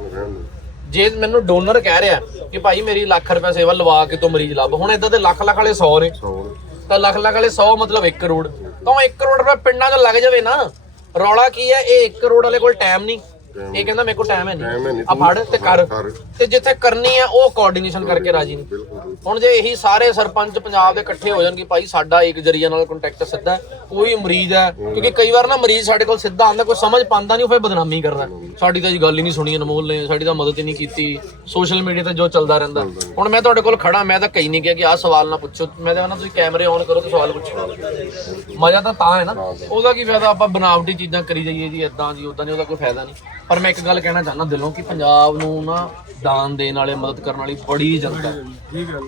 ਜੇ ਮੈਨੂੰ ਡੋਨਰ ਕਹਿ ਰਿਹਾ ਕਿ ਭਾਈ ਮੇਰੀ ਲੱਖ ਰੁਪਏ ਸੇਵਾ ਲਵਾ ਕੇ ਤੂੰ ਮਰੀਜ਼ ਲੱਭ ਹੁਣ ਇਦਾਂ ਦੇ ਲੱਖ ਲੱਖ ਵਾਲੇ 100 ਨੇ। ਤਾਂ ਲੱਖ ਲੱਖ ਵਾਲੇ 100 ਮਤਲਬ 1 ਕਰੋੜ। ਤਾਂ 1 ਕਰੋੜ ਰੁਪਏ ਪਿੰਡਾਂ 'ਚ ਲੱਗ ਜਾਵੇ ਨਾ। ਰੌਲਾ ਕੀ ਹੈ? ਇਹ 1 ਕਰੋੜ ਵਾਲੇ ਕੋਲ ਟਾਈਮ ਨਹੀਂ। ਇਹ ਕਹਿੰਦਾ ਮੇਰੇ ਕੋਲ ਟਾਈਮ ਹੈ Time ਹੈ ਨਹੀਂ। ਨਹੀਂ, ਆ ਫੜ ਤੇ ਕਰ। ਕਰ। ਤੇ ਜਿੱਥੇ ਕਰਨੀ ਹੈ ਉਹ ਕੋਆਰਡੀਨੇਸ਼ਨ ਕਰਕੇ ਰਾਜੀ ਨਹੀਂ। ਹੁਣ ਜੇ ਇਹੀ ਸਾਰੇ ਸਰਪੰਚ ਪੰਜਾਬ ਦੇ ਇਕੱਠੇ ਹੋ ਜਾਣ ਕਿ ਭਾਈ ਸਾਡਾ ਇੱਕ ਜਰੀਆ ਨਾਲ ਕੰਟੈਕਟ ਸਿੱਧਾ ਹੈ, ਕੋਈ ਮਰੀਜ਼ ਹੈ ਕਿਉਂਕਿ ਕਈ ਵਾਰ ਨਾ ਮਰੀਜ਼ ਸਾਡੇ ਕੋਲ ਸਿੱਧਾ ਆਂਦਾ ਕੋਈ ਸਮਝ ਪਾਉਂਦਾ ਨਹੀਂ ਉਹ ਫਿਰ ਬਦਨਾਮੀ ਕਰਦਾ। ਸਾਡੀ ਤਾਂ ਜੀ ਗੱਲ ਹੀ ਨਹੀਂ ਸੁਣੀ ਅਨਮੋਲ ਨੇ ਸਾਡੀ ਤਾਂ ਮਦਦ ਹੀ ਨਹੀਂ ਕੀਤੀ। ਸੋਸ਼ਲ ਮੀਡੀਆ ਤੇ ਜੋ ਚੱਲਦਾ ਰਹਿੰਦਾ। ਹੁਣ ਮੈਂ ਤੁਹਾਡੇ ਕੋਲ ਖੜਾ ਮੈਂ ਤਾਂ ਕਈ ਨਹੀਂ ਕਿਹਾ ਕਿ ਆਹ ਸਵਾਲ ਨਾ ਪੁੱਛੋ। ਮੈਂ ਤਾਂ ਕਹਿੰਦਾ ਤੁਸੀਂ ਕੈਮਰੇ ਔਨ ਕਰੋ ਤੇ ਸਵਾਲ ਪੁੱਛੋ। ਮਜ਼ਾ ਤਾਂ ਤਾਂ ਹੈ ਨਾ। ਉਹਦਾ ਕੀ ਫਾਇਦਾ ਆਪਾਂ ਬਨਾਵਟੀ ਚੀਜ਼ਾਂ ਕਰੀ ਜਾਈਏ ਜੀ ਇਦਾਂ ਜੀ ਉਦਾਂ ਨਹੀਂ ਉਹਦਾ ਕੋਈ ਫਾਇਦਾ ਨਹੀਂ। ਪਰ ਮੈਂ ਇੱਕ ਗੱਲ ਕਹਿਣਾ ਚਾਹੁੰਦਾ ਦਿਲੋਂ ਕਿ ਪੰਜਾਬ ਨੂੰ ਨਾ ਦਾਨ ਦੇਣ ਵਾਲੇ ਮਦਦ ਕਰਨ ਵਾਲੀ ਬੜੀ ਜਨਤਾ ਹੈ। ਠੀਕ ਗੱਲ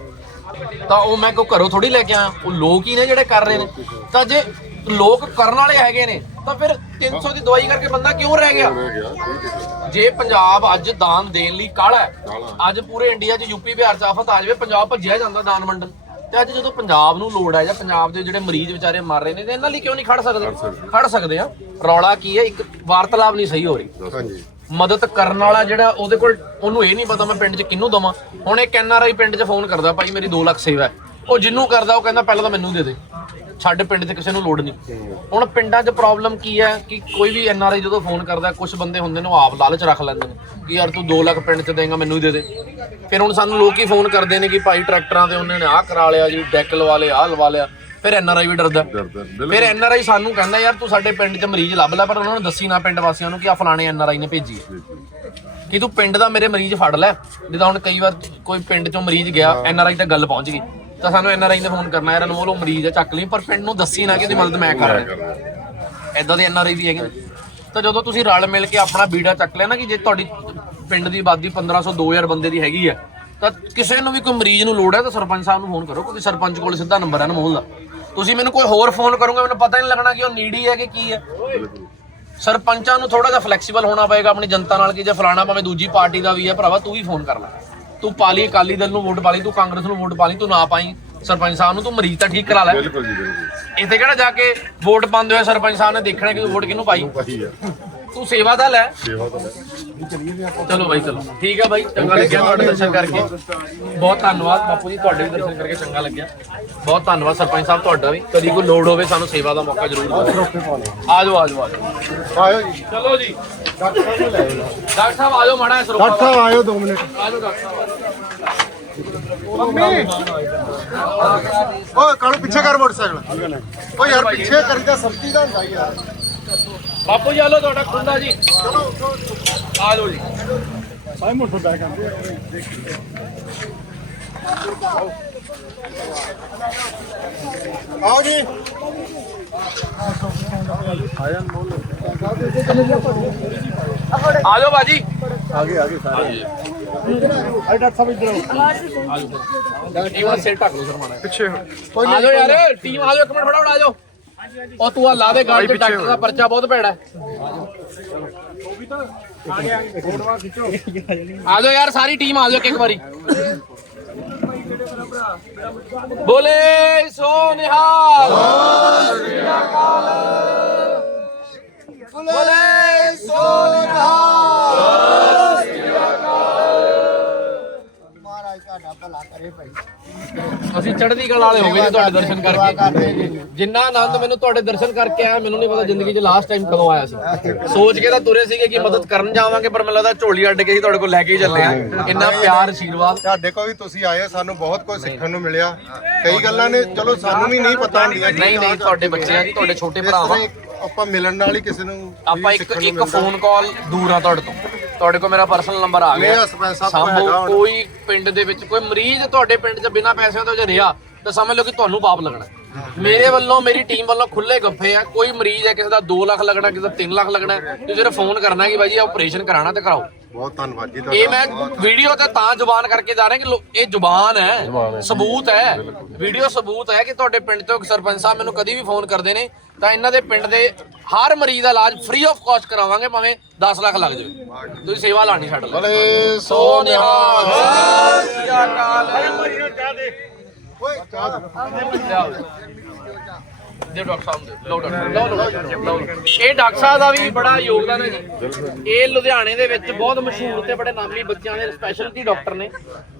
ਤਾਂ ਉਹ ਮੈਂ ਕੋ ਘਰੋਂ ਥੋੜੀ ਲੈ ਕੇ ਆਇਆ। ਉਹ ਲੋਕ ਹੀ ਨੇ ਜਿਹੜੇ ਕਰ ਰਹੇ ਨੇ। ਤਾਂ ਜੇ ਲੋਕ ਕਰਨ ਵਾਲੇ ਹੈਗੇ ਨੇ ਤਾਂ ਫਿਰ 300 ਦੀ ਦਵਾਈ ਕਰਕੇ ਬੰਦਾ ਕਿਉਂ ਰਹਿ ਗਿਆ? ਜੇ ਪੰਜਾਬ ਅੱਜ ਦਾਨ ਦੇਣ ਲਈ ਕਾਹਲਾ ਹੈ ਅੱਜ ਪੂਰੇ ਇੰਡੀਆ 'ਚ ਯੂਪੀ ਬਿਹਾਰ 'ਚ ਆਫਤ ਆ ਜਾਵੇ ਪੰਜਾਬ ਭੱਜਿਆ ਜਾਂਦਾ ਦਾਨ ਵੰਡਣ। ਤੇ ਅੱਜ ਜਦੋਂ ਪੰਜਾਬ ਨੂੰ ਲੋੜ ਹੈ ਜਾਂ ਪੰਜਾਬ ਦੇ ਜਿਹੜੇ ਮਰੀਜ਼ ਵਿਚਾਰੇ ਮਰ ਰਹੇ ਨੇ ਤੇ ਇਹਨਾਂ ਲਈ ਕਿਉਂ ਨਹੀਂ ਖੜ ਸਕਦੇ? ਖੜ ਸਕਦੇ ਆ। ਰੌਲਾ ਕੀ ਹੈ? ਇੱਕ ਵਾਰਤਾਲਾਪ ਨਹੀਂ ਸਹੀ ਹੋ ਰਹੀ। ਹਾਂਜੀ। ਮਦਦ ਕਰਨ ਵਾਲਾ ਜਿਹੜਾ ਉਹਦੇ ਕੋਲ ਉਹਨੂੰ ਇਹ ਨਹੀਂ ਪਤਾ ਮੈਂ ਪਿੰਡ 'ਚ ਕਿਹਨੂੰ ਦਵਾਂ। ਹੁਣ ਇੱਕ ਐਨਆਰਆਈ ਪਿੰਡ 'ਚ ਫੋਨ ਕਰਦਾ ਭਾਈ ਮੇਰੀ 2 ਲੱਖ ਸੇਵਾ ਹੈ। ਉਹ ਜਿੰਨੂੰ ਕਰਦਾ ਉਹ ਕਹਿੰਦਾ ਪਹਿਲਾਂ ਤਾਂ ਮੈਨੂੰ ਦੇ ਦੇ। ਸਾਡੇ ਪਿੰਡ 'ਚ ਕਿਸੇ ਨੂੰ ਲੋੜ ਨਹੀਂ। ਹੁਣ ਪਿੰਡਾਂ 'ਚ ਪ੍ਰੋਬਲਮ ਕੀ ਹੈ ਕਿ ਕੋਈ ਵੀ ਐਨਆਰਆਈ ਜਦੋਂ ਫੋਨ ਕਰਦਾ ਕੁਝ ਬੰਦੇ ਹੁੰਦੇ ਨੇ ਉਹ ਆਪ ਲਾਲਚ ਰੱਖ ਲੈਂਦੇ ਨੇ ਕਿ ਯਾਰ ਤੂੰ 2 ਲੱਖ ਪਿੰਡ 'ਚ ਦੇਂਗਾ ਮੈਨੂੰ ਹੀ ਦੇ ਦੇ। ਫਿਰ ਹੁਣ ਸਾਨੂੰ ਲੋਕ ਹੀ ਫੋਨ ਕਰਦੇ ਨੇ ਕਿ ਭਾਈ ਟਰੈਕਟਰਾਂ ਤੇ ਉਹਨਾਂ ਨੇ ਆਹ ਕਰਾ ਲਿਆ ਜੀ ਡੈਕ ਲਵਾ ਲਿਆ ਆਹ ਲਵਾ ਲਿਆ। ਫਿਰ ਐਨਆਰਆਈ ਵੀ ਡਰਦਾ। ਡਰਦਾ ਬਿਲਕੁਲ। ਫਿਰ ਐਨਆਰਆਈ ਸਾਨੂੰ ਕਹਿੰਦਾ ਯਾਰ ਤੂੰ ਸਾਡੇ ਪਿੰਡ 'ਚ ਮਰੀਜ਼ ਲੱਭ ਲੈ ਪਰ ਉਹਨਾਂ ਨੂੰ ਦੱਸੀ ਨਾ ਪਿੰਡ ਵਾਸੀਆਂ ਨੂੰ ਕਿ ਆ ਫਲਾਣੇ ਐਨਆਰਆਈ ਨੇ ਭੇਜੀ ਹੈ। ਕਿ ਤੂੰ ਪਿੰਡ ਦਾ ਮੇਰੇ ਮਰੀਜ਼ ਫੜ ਲੈ। ਜਿੱਦਾਂ ਹੁਣ ਕਈ ਵਾਰ ਕੋਈ ਪਿੰਡ 'ਚੋਂ ਮਰੀਜ਼ ਗਿਆ ਐਨਆਰਆਈ ਤੱਕ ਗੱਲ ਪਹੁੰਚ ਗਈ। ਤਾਂ ਸਾਨੂੰ ਐਨਆਰਆਈ ਨੇ ਫੋਨ ਕਰਨਾ, ਯਾਰ ਅਨਮੋਲ, ਉਹ ਮਰੀਜ਼ ਹੈ ਚੱਕ ਲਈ, ਪਰ ਪਿੰਡ ਨੂੰ ਦੱਸੀ ਨਾ ਕਿ ਉਹਦੀ ਮਦਦ ਮੈਂ ਕਰ ਰਿਹਾ। ਐਦਾਂ ਦੇ ਐਨਆਰਆਈ ਵੀ ਹੈਗੇ ਨੇ। ਤਾਂ ਜਦੋਂ ਤੁਸੀਂ ਰਲ ਮਿਲ ਕੇ ਆਪਣਾ ਬੀੜਾ ਚੱਕ ਲਿਆ ਨਾ ਕਿ ਜੇ ਤੁਹਾਡੀ ਪਿੰਡ ਦੀ ਆਬਾਦੀ 1500 2000 ਬੰਦੇ ਦੀ ਹੈਗੀ ਹੈ ਤਾਂ ਕਿਸੇ ਨੂੰ ਵੀ ਕੋਈ ਮਰੀਜ਼ ਨੂੰ ਲੋੜ ਹੈ ਤਾਂ ਸਰਪੰਚ ਸਾਹਿਬ ਨੂੰ ਫੋਨ ਕਰੋ, ਕਿਉਂਕਿ ਸਰਪੰਚ ਕੋਲ ਸਿੱਧਾ ਨੰਬਰ ਹੈ ਅਨਮੋਲ ਦਾ। ਤੁਸੀਂ ਮੈਨੂੰ ਕੋਈ ਹੋਰ ਫੋਨ ਕਰੋਗੇ, ਮੈਨੂੰ ਪਤਾ ਹੀ ਨਹੀਂ ਲੱਗਣਾ ਕਿ ਉਹ ਨੀੜੀ ਹੈ ਕਿ ਕੀ ਹੈ। ਸਰਪੰਚਾਂ ਨੂੰ ਥੋੜਾ ਜਿਹਾ ਫਲੈਕਸੀਬਲ ਹੋਣਾ ਪਏਗਾ, ਆਪਣੀ ਜਨਤਾ ਨਾਲ ਕਿ ਜੇ ਫਲਾਣਾ ਭਾਵੇਂ ਦੂਜੀ ਪਾਰਟੀ ਦਾ ਵੀ ਹੈ, ਭਰਾਵਾ ਤੂੰ ਵੀ ਫੋਨ ਕਰ ਲੈ। ਤੂੰ ਪਾਲੀ ਅਕਾਲੀ ਦਲ ਨੂੰ ਵੋਟ ਪਾ ਲਈ ਤੂੰ ਕਾਂਗਰਸ ਨੂੰ ਵੋਟ ਪਾ ਲਈ ਤੂੰ ਨਾ ਪਾਈ। ਸਰਪੰਚ ਸਾਹਿਬ ਨੂੰ ਤੂੰ ਮਰੀਜ਼ ਤਾਂ ਠੀਕ ਕਰਾ ਲੈ। ਬਿਲਕੁਲ ਜੀ ਬਿਲਕੁਲ ਇੱਥੇ ਕਿਹੜਾ ਜਾ ਕੇ ਵੋਟ ਪਾਉਂਦੇ ਹੋਏ ਸਰਪੰਚ ਸਾਹਿਬ ਨੇ ਦੇਖਣਾ ਕਿ ਤੂੰ ਵੋਟ ਕਿਹਨੂੰ ਪਾਈ? ਆ? ਤੂੰ ਸੇਵਾ ਦਾ ਲੈ ਸੇਵਾ ਤਾਂ ਲੈ। ਚਲੋ ਬਾਈ ਚਲੋ। ਠੀਕ ਹੈ ਬਾਈ ਚੰਗਾ ਲੱਗਿਆ ਤੁਹਾਡੇ ਦਰਸ਼ਨ ਕਰਕੇ। ਬਹੁਤ ਧੰਨਵਾਦ ਬਾਪੂ ਜੀ ਤੁਹਾਡੇ ਵੀ ਦਰਸ਼ਨ ਕਰਕੇ ਚੰਗਾ ਲੱਗਿਆ। ਬਹੁਤ ਧੰਨਵਾਦ ਸਰਪੰਚ ਸਾਹਿਬ ਤੁਹਾਡਾ ਵੀ। ਕਦੀ ਕੋਈ ਲੋੜ ਹੋਵੇ ਸਾਨੂੰ ਸੇਵਾ ਦਾ ਮੌਕਾ ਜ਼ਰੂਰ ਦਿਓ। ਆ ਜਾਓ ਆ ਜਾਓ ਆ ਜਾਓ ਆਇਓ ਜੀ। ਚਲੋ ਜੀ। ਡਾਕਟਰ ਸਾਹਿਬ ਆਇਓ ਮਾੜਾ ਸਰੋਪਾ ਡਾਕਟਰ ਸਾਹਿਬ ਆਇਓ 2 ਮਿੰਟ। ਆ ਜਾਓ ਡਾਕਟਰ ਸਾਹਿਬ। ਓਏ ਕਾਲੂ ਪਿੱਛੇ ਕਰ ਮੋਟਰਸਾਈਕਲ? ਓ ਯਾਰ ਪਿੱਛੇ ਕਰੀਦਾ ਸਬਜ਼ੀ ਦਾ ਹੁੰਦਾ ਯਾਰ। ਬਾਪੂ ਜੀ ਆ ਲਓ ਤੁਹਾਡਾ ਖੁੰਡਾ ਜੀ। ਆ ਜਾਓ ਜੀ। ਆਓ ਜੀ। ਆ ਜਾਓ ਬਾਜੀ। ਆਗੇ ਆਗੇ ਸਾਰੇ ਆਈ ਡਾਕਟਰ ਸਾਹਿਬ ਇਧਰ ਇੱਕ ਵਾਰ ਸਿਰ ਢੱਕ ਲਓ ਸਰ ਮਾੜਾ ਪਿੱਛੇ ਆ ਜਾਓ ਯਾਰ ਟੀਮ ਆ ਜਾਓ ਇੱਕ ਮਿੰਟ ਫਟਾਫਟ ਆ ਜਾਓ। ਉਹ ਤੂੰ ਆ ਲਾ ਦੇ ਗੱਲ ਤੇ ਡਾਕਟਰ ਦਾ ਪਰਚਾ ਬਹੁਤ ਭੈੜਾ ਆ ਜਾਓ ਯਾਰ ਸਾਰੀ ਟੀਮ ਆ ਜਾਓ ਇੱਕ ਵਾਰੀ। ਬੋਲੇ ਸੋ ਨਿਹਾਲ। ਬੋਲੇ ਸੋ ਨਿਹਾਲ। ਮਹਾਰਾਜ ਤੁਹਾਡਾ ਭਲਾ ਅਸੀਂ ਚੜ੍ਹਦੀ ਕਲਾ ਵਾਲੇ ਹੋ ਗਏ ਜੀ ਤੁਹਾਡੇ ਦਰਸ਼ਨ ਕਰਕੇ। ਜਿੰਨਾ ਆਨੰਦ ਮੈਨੂੰ ਤੁਹਾਡੇ ਦਰਸ਼ਨ ਕਰਕੇ ਆਇਆ ਮੈਨੂੰ ਨਹੀਂ ਪਤਾ ਜ਼ਿੰਦਗੀ 'ਚ ਲਾਸਟ ਟਾਈਮ ਕਦੋਂ ਆਇਆ ਸੀ। ਸੋਚ ਕੇ ਤਾਂ ਤੁਰੇ ਸੀਗੇ ਕਿ ਮਦਦ ਕਰਨ ਜਾਵਾਂਗੇ ਪਰ ਮੈਨੂੰ ਲੱਗਦਾ ਝੋਲੀ ਅੱਡ ਕੇ ਹੀ ਤੁਹਾਡੇ ਕੋਲ ਲੈ ਕੇ ਹੀ ਚੱਲੇ ਆ। ਇੰਨਾ ਪਿਆਰ ਆਸ਼ੀਰਵਾਦ ਤੁਹਾਡੇ ਕੋਲ ਵੀ ਤੁਸੀਂ ਆਏ ਸਾਨੂੰ ਬਹੁਤ ਕੁਝ ਸਿੱਖਣ ਨੂੰ ਮਿਲਿਆ। ਕਈ ਗੱਲਾਂ ਨੇ ਚਲੋ ਸਾਨੂੰ ਵੀ ਨਹੀਂ ਪਤਾ ਹੁੰਦੀਆਂ ਜੀ। ਨਹੀਂ ਨਹੀਂ ਤੁਹਾਡੇ ਬੱਚੇ ਆ ਜੀ ਤੁਹਾਡੇ ਛੋਟੇ ਭਰਾ ਵਾ ਆਪਾਂ ਮਿਲਣ ਨਾਲ ਹੀ ਕਿਸੇ ਨੂੰ ਆਪਾਂ ਇੱਕ ਇੱਕ ਫੋਨ ਕਾਲ ਦੂਰ ਆ ਤੁਹਾਡੇ ਤੋਂ। ਤੁਹਾਡੇ ਕੋਲ ਮੇਰਾ ਪਰਸਨਲ ਨੰਬਰ ਆ ਗਿਆ ਮੇਰਾ ਸਰਪੰਚ ਸਾਹਿਬ ਕੋਲ ਸਾਂਭੋ, ਹੈਗਾ ਹੁਣ। ਕੋਈ ਪਿੰਡ ਦੇ ਵਿੱਚ ਕੋਈ ਮਰੀਜ਼ ਤੁਹਾਡੇ ਪਿੰਡ 'ਚ ਬਿਨਾਂ ਪੈਸਿਆਂ ਤੋਂ ਜੇ ਰਿਹਾ ਤਾਂ ਸਮਝ ਲਓ ਕਿ ਤੁਹਾਨੂੰ ਪਾਪ ਲੱਗਣਾ ਮੇਰੇ ਵੱਲੋਂ ਮੇਰੀ ਟੀਮ ਵੱਲੋਂ ਖੁੱਲੇ ਗੱਫੇ ਆ। ਕੋਈ ਮਰੀਜ਼ ਹੈ ਕਿਸੇ ਦਾ 2 ਲੱਖ ਲੱਗਣਾ ਕਿਸੇ ਦਾ 3 ਲੱਖ ਲੱਗਣਾ ਤੁਸੀਂ ਸਿਰਫ ਫੋਨ ਕਰਨਾ ਕਿ ਬਾਈ ਜੀ ਆਪਰੇਸ਼ਨ ਕਰਾਣਾ ਤੇ ਕਰਾਓ। ਬਹੁਤ ਧੰਨਵਾਦ ਜੀ ਇਹ ਮੈਂ ਵੀਡੀਓ ਤੇ ਤਾਂ ਜ਼ੁਬਾਨ ਕਰਕੇ ਜਾ ਰਿਹਾ ਕਿ ਲੋ- ਇਹ ਜ਼ੁਬਾਨ ਹੈ ਸਬੂਤ ਹੈ। ਵੀਡੀਓ ਸਬੂਤ ਹੈ ਕਿ ਤੁਹਾਡੇ ਪਿੰਡ ਤੋਂ ਇੱਕ ਸਰਪੰਚ ਸਾਹਿਬ ਮੈਨੂੰ ਕਦੀ ਵੀ ਫੋਨ ਕਰਦੇ ਨੇ। ਤਾਂ ਇਹਨਾਂ ਦੇ ਪਿੰਡ ਦੇ ਹਰ ਮਰੀਜ਼ ਦਾ ਇਲਾਜ ਫ੍ਰੀ ਆਫ ਕਾਸਟ ਕਰਾਵਾਂਗੇ ਭਾਵੇਂ 10 ਲੱਖ ਲੱਗ ਜਾਵੇ। ਤੁਸੀਂ ਸੇਵਾ ਲਾਣੀ ਛੱਡ ਲਓ। ਬਲੇ ਸੋ ਨਿਹਾਲ। ਸਤਿ ਸ੍ਰੀ ਅਕਾਲ। ਲਿਆਓ। ਦੇ ਡਾਕਟਰ ਸਾਹਿਬ ਦੇ ਲਓ ਡਾਕਟਰ ਲਓ ਲਓ ਲਓ ਲਓ। ਇਹ ਡਾਕਟਰ ਸਾਹਿਬ ਦਾ ਵੀ ਬੜਾ ਯੋਗਦਾਨ ਹੈ ਜੀ। ਇਹ ਲੁਧਿਆਣੇ ਦੇ ਵਿੱਚ ਬਹੁਤ ਮਸ਼ਹੂਰ ਤੇ ਬੜੇ ਨਾਮੀ ਬੱਚਿਆਂ ਦੇ ਸਪੈਸ਼ਲਟੀ ਡਾਕਟਰ ਨੇ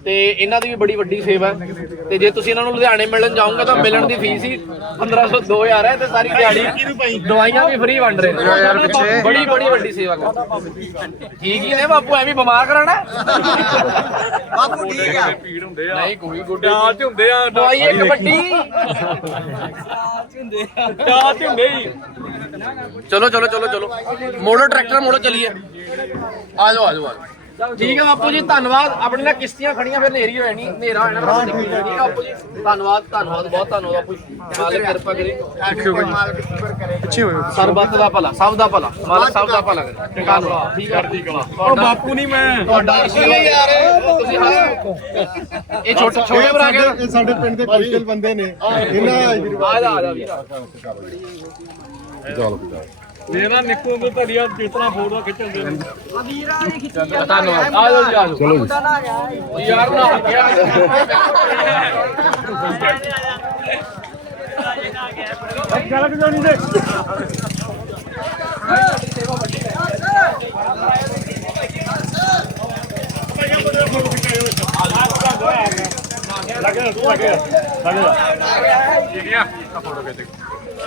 ਤੇ ਇਹਨਾਂ ਦੀ ਵੀ ਬੜੀ ਵੱਡੀ ਸੇਵਾ ਹੈ। ਤੇ ਜੇ ਤੁਸੀਂ ਇਹਨਾਂ ਨੂੰ ਲੁਧਿਆਣੇ ਮਿਲਣ ਜਾਓਗੇ ਤਾਂ ਮਿਲਣ ਦੀ ਫੀਸ ਹੀ 1500 2000 ਹੈ ਤੇ ਸਾਰੀ ਦਿਹਾੜੀ ਦਵਾਈਆਂ ਵੀ ਫ੍ਰੀ ਵੰਡ ਰਹੇ ਨੇ। ਬੜੀ ਬੜੀ ਵੱਡੀ ਸੇਵਾ ਕਰਦੇ ਠੀਕ ਹੀ ਨੇ ਬਾਪੂ? ਐਵੇਂ ਬਿਮਾਰ ਕਰਾਣਾ ਬਾਪੂ ਠੀਕ ਆ। ਨਹੀਂ ਕੋਈ ਗੋਡੇ ਚ ਹੁੰਦੇ ਆ ਦਵਾਈ ਇੱਕ ਵੱਡੀ। ਚਲੋ ਚਲੋ ਚਲੋ ਚਲੋ। ਮੋੜੋ ਟਰੈਕਟਰ ਮੋੜੋ ਚਲੀਏ। ਆ ਜਾਓ ਆ ਜਾਓ ਆ ਜਾਓ। ਠੀਕ ਹੈ ਬਾਪੂ ਜੀ ਧੰਨਵਾਦ। ਆਪਣੇ ਨਾਲ ਕਿਸ਼ਤੀਆਂ ਖੜੀਆਂ ਫਿਰ ਨੇਰੀ ਹੋਣੀ। ਹਨੇਰਾ ਹੋਣਾ ਜਾਣਾ। ਠੀਕ ਹੈ ਬਾਪੂ ਜੀ ਧੰਨਵਾਦ ਧੰਨਵਾਦ ਬਹੁਤ ਧੰਨਵਾਦ ਬਾਪੂ ਜੀ। ਮਾਲਕ ਕਿਰਪਾ ਕਰੇ। ਅੱਛੀ ਹੋਵੇ ਸਰਬੱਤ ਦਾ ਭਲਾ ਸਭ ਦਾ ਭਲਾ। ਮਾਲਕ ਸਭ ਦਾ ਭਲਾ ਕਰੇ। ਧੰਨਵਾਦ। ਠੀਕ ਹੈ। ਉਹ ਬਾਪੂ ਨਹੀਂ ਮੈਂ। ਤੁਹਾਡਾ ਆਸ਼ੀਰਵਾਦ ਯਾਰ ਤੁਸੀਂ ਹੱਸ ਇਹ ਛੋਟੇ ਛੋਟੇ ਭਰਾ ਕੇ ਇਹ ਸਾਡੇ ਪਿੰਡ ਦੇ ਕੋਸ਼ਲ ਬੰਦੇ ਨੇ। ਇਹਨਾਂ ਆ ਜਾ ਆ ਜਾ ਵੀਰ ਮੇਰਾ ਨਿੱਕੂ ਨੂੰ ਤੁਹਾਡੀਆਂ ਜਿਤਨਾ ਫੋਟੋ ਖਿੱਚਣ ਦੇ ਧੰਨਵਾਦ। ਆ ਜਾਓ ਜੀ। ਆ ਜਾਓ ਚਲੋ ਜੀ ਯਾਰ ਨਾ ਗਿਆ ਦੋ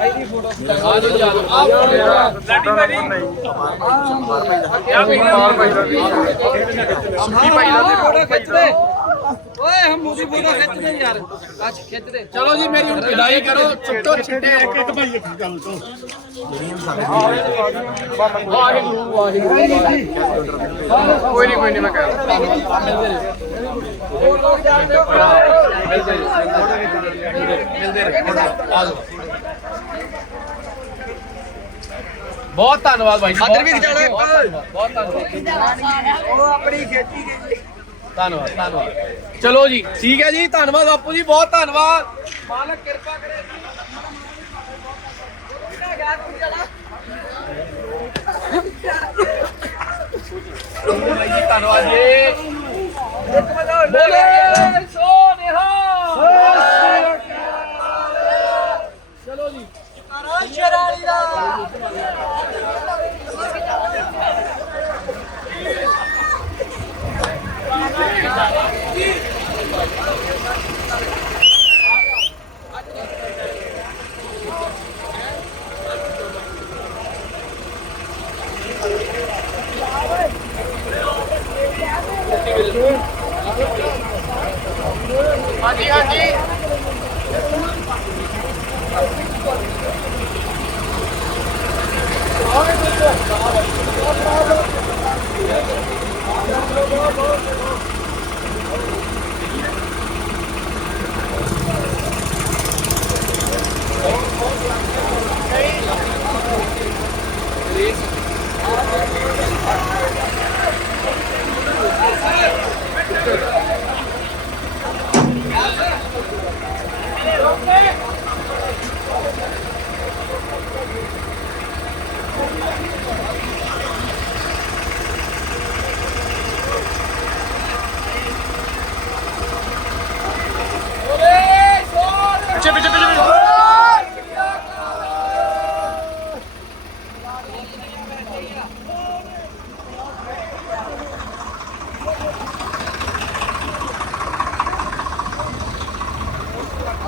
ਜਾਓ ਜੀ ਆ ਜਾਓ ਆ ਫੋਟੋ ਲਾਡੀ ਭਾਈ ਕਿਆ ਭਾਈ ਦਾ ਸੁਖੀ ਭਾਈ ਦਾ ਫੋਟੋ ਖਿੱਚ ਦੇ ਓਏ ਹਮ ਮੂਦੀ ਫੋਟੋ ਖਿੱਚ ਯਾਰ ਅੱਜ ਖਿੱਚ ਚਲੋ ਜੀ ਮੇਰੀ ਹੁਣ ਵਿਦਾਈ ਕਰੋ ਛੁੱਟੋ ਛਿੱਟੇ ਇੱਕ ਇੱਕ ਭਾਈ ਇੱਕ ਗੱਲ ਤੋਂ ਵਾਹਿਗੁਰੂ ਵਾਹਿਗੁਰੂ ਕੋਈ ਨਹੀਂ ਕੋਈ ਨਹੀਂ, ਮੈਂ ਕਹਿ ਮਿਲਦੇ ਮਿਲਦੇ ਆ ਜਾਓ। ਬਹੁਤ ਧੰਨਵਾਦ ਭਾਈ ਅਦਰ ਵੀ ਖਿਚਾ ਲਓ ਬਹੁਤ ਧੰਨਵਾਦ ਉਹ ਆਪਣੀ ਖੇਤੀ ਗਈ ਧੰਨਵਾਦ ਧੰਨਵਾਦ। ਚਲੋ ਜੀ ਠੀਕ ਹੈ ਜੀ ਧੰਨਵਾਦ ਬਾਪੂ ਜੀ ਬਹੁਤ ਧੰਨਵਾਦ। ਮਾਲਕ ਕਿਰਪਾ ਕਰੇ। ਭਾਈ ਜੀ ਧੰਨਵਾਦ ਜੀ। ਬੋਲੇ। ਸੋ ਨਿਹਾਲ ਚਲੋ ਜੀ। ਹਾਂਜੀ ਹਾਂਜੀ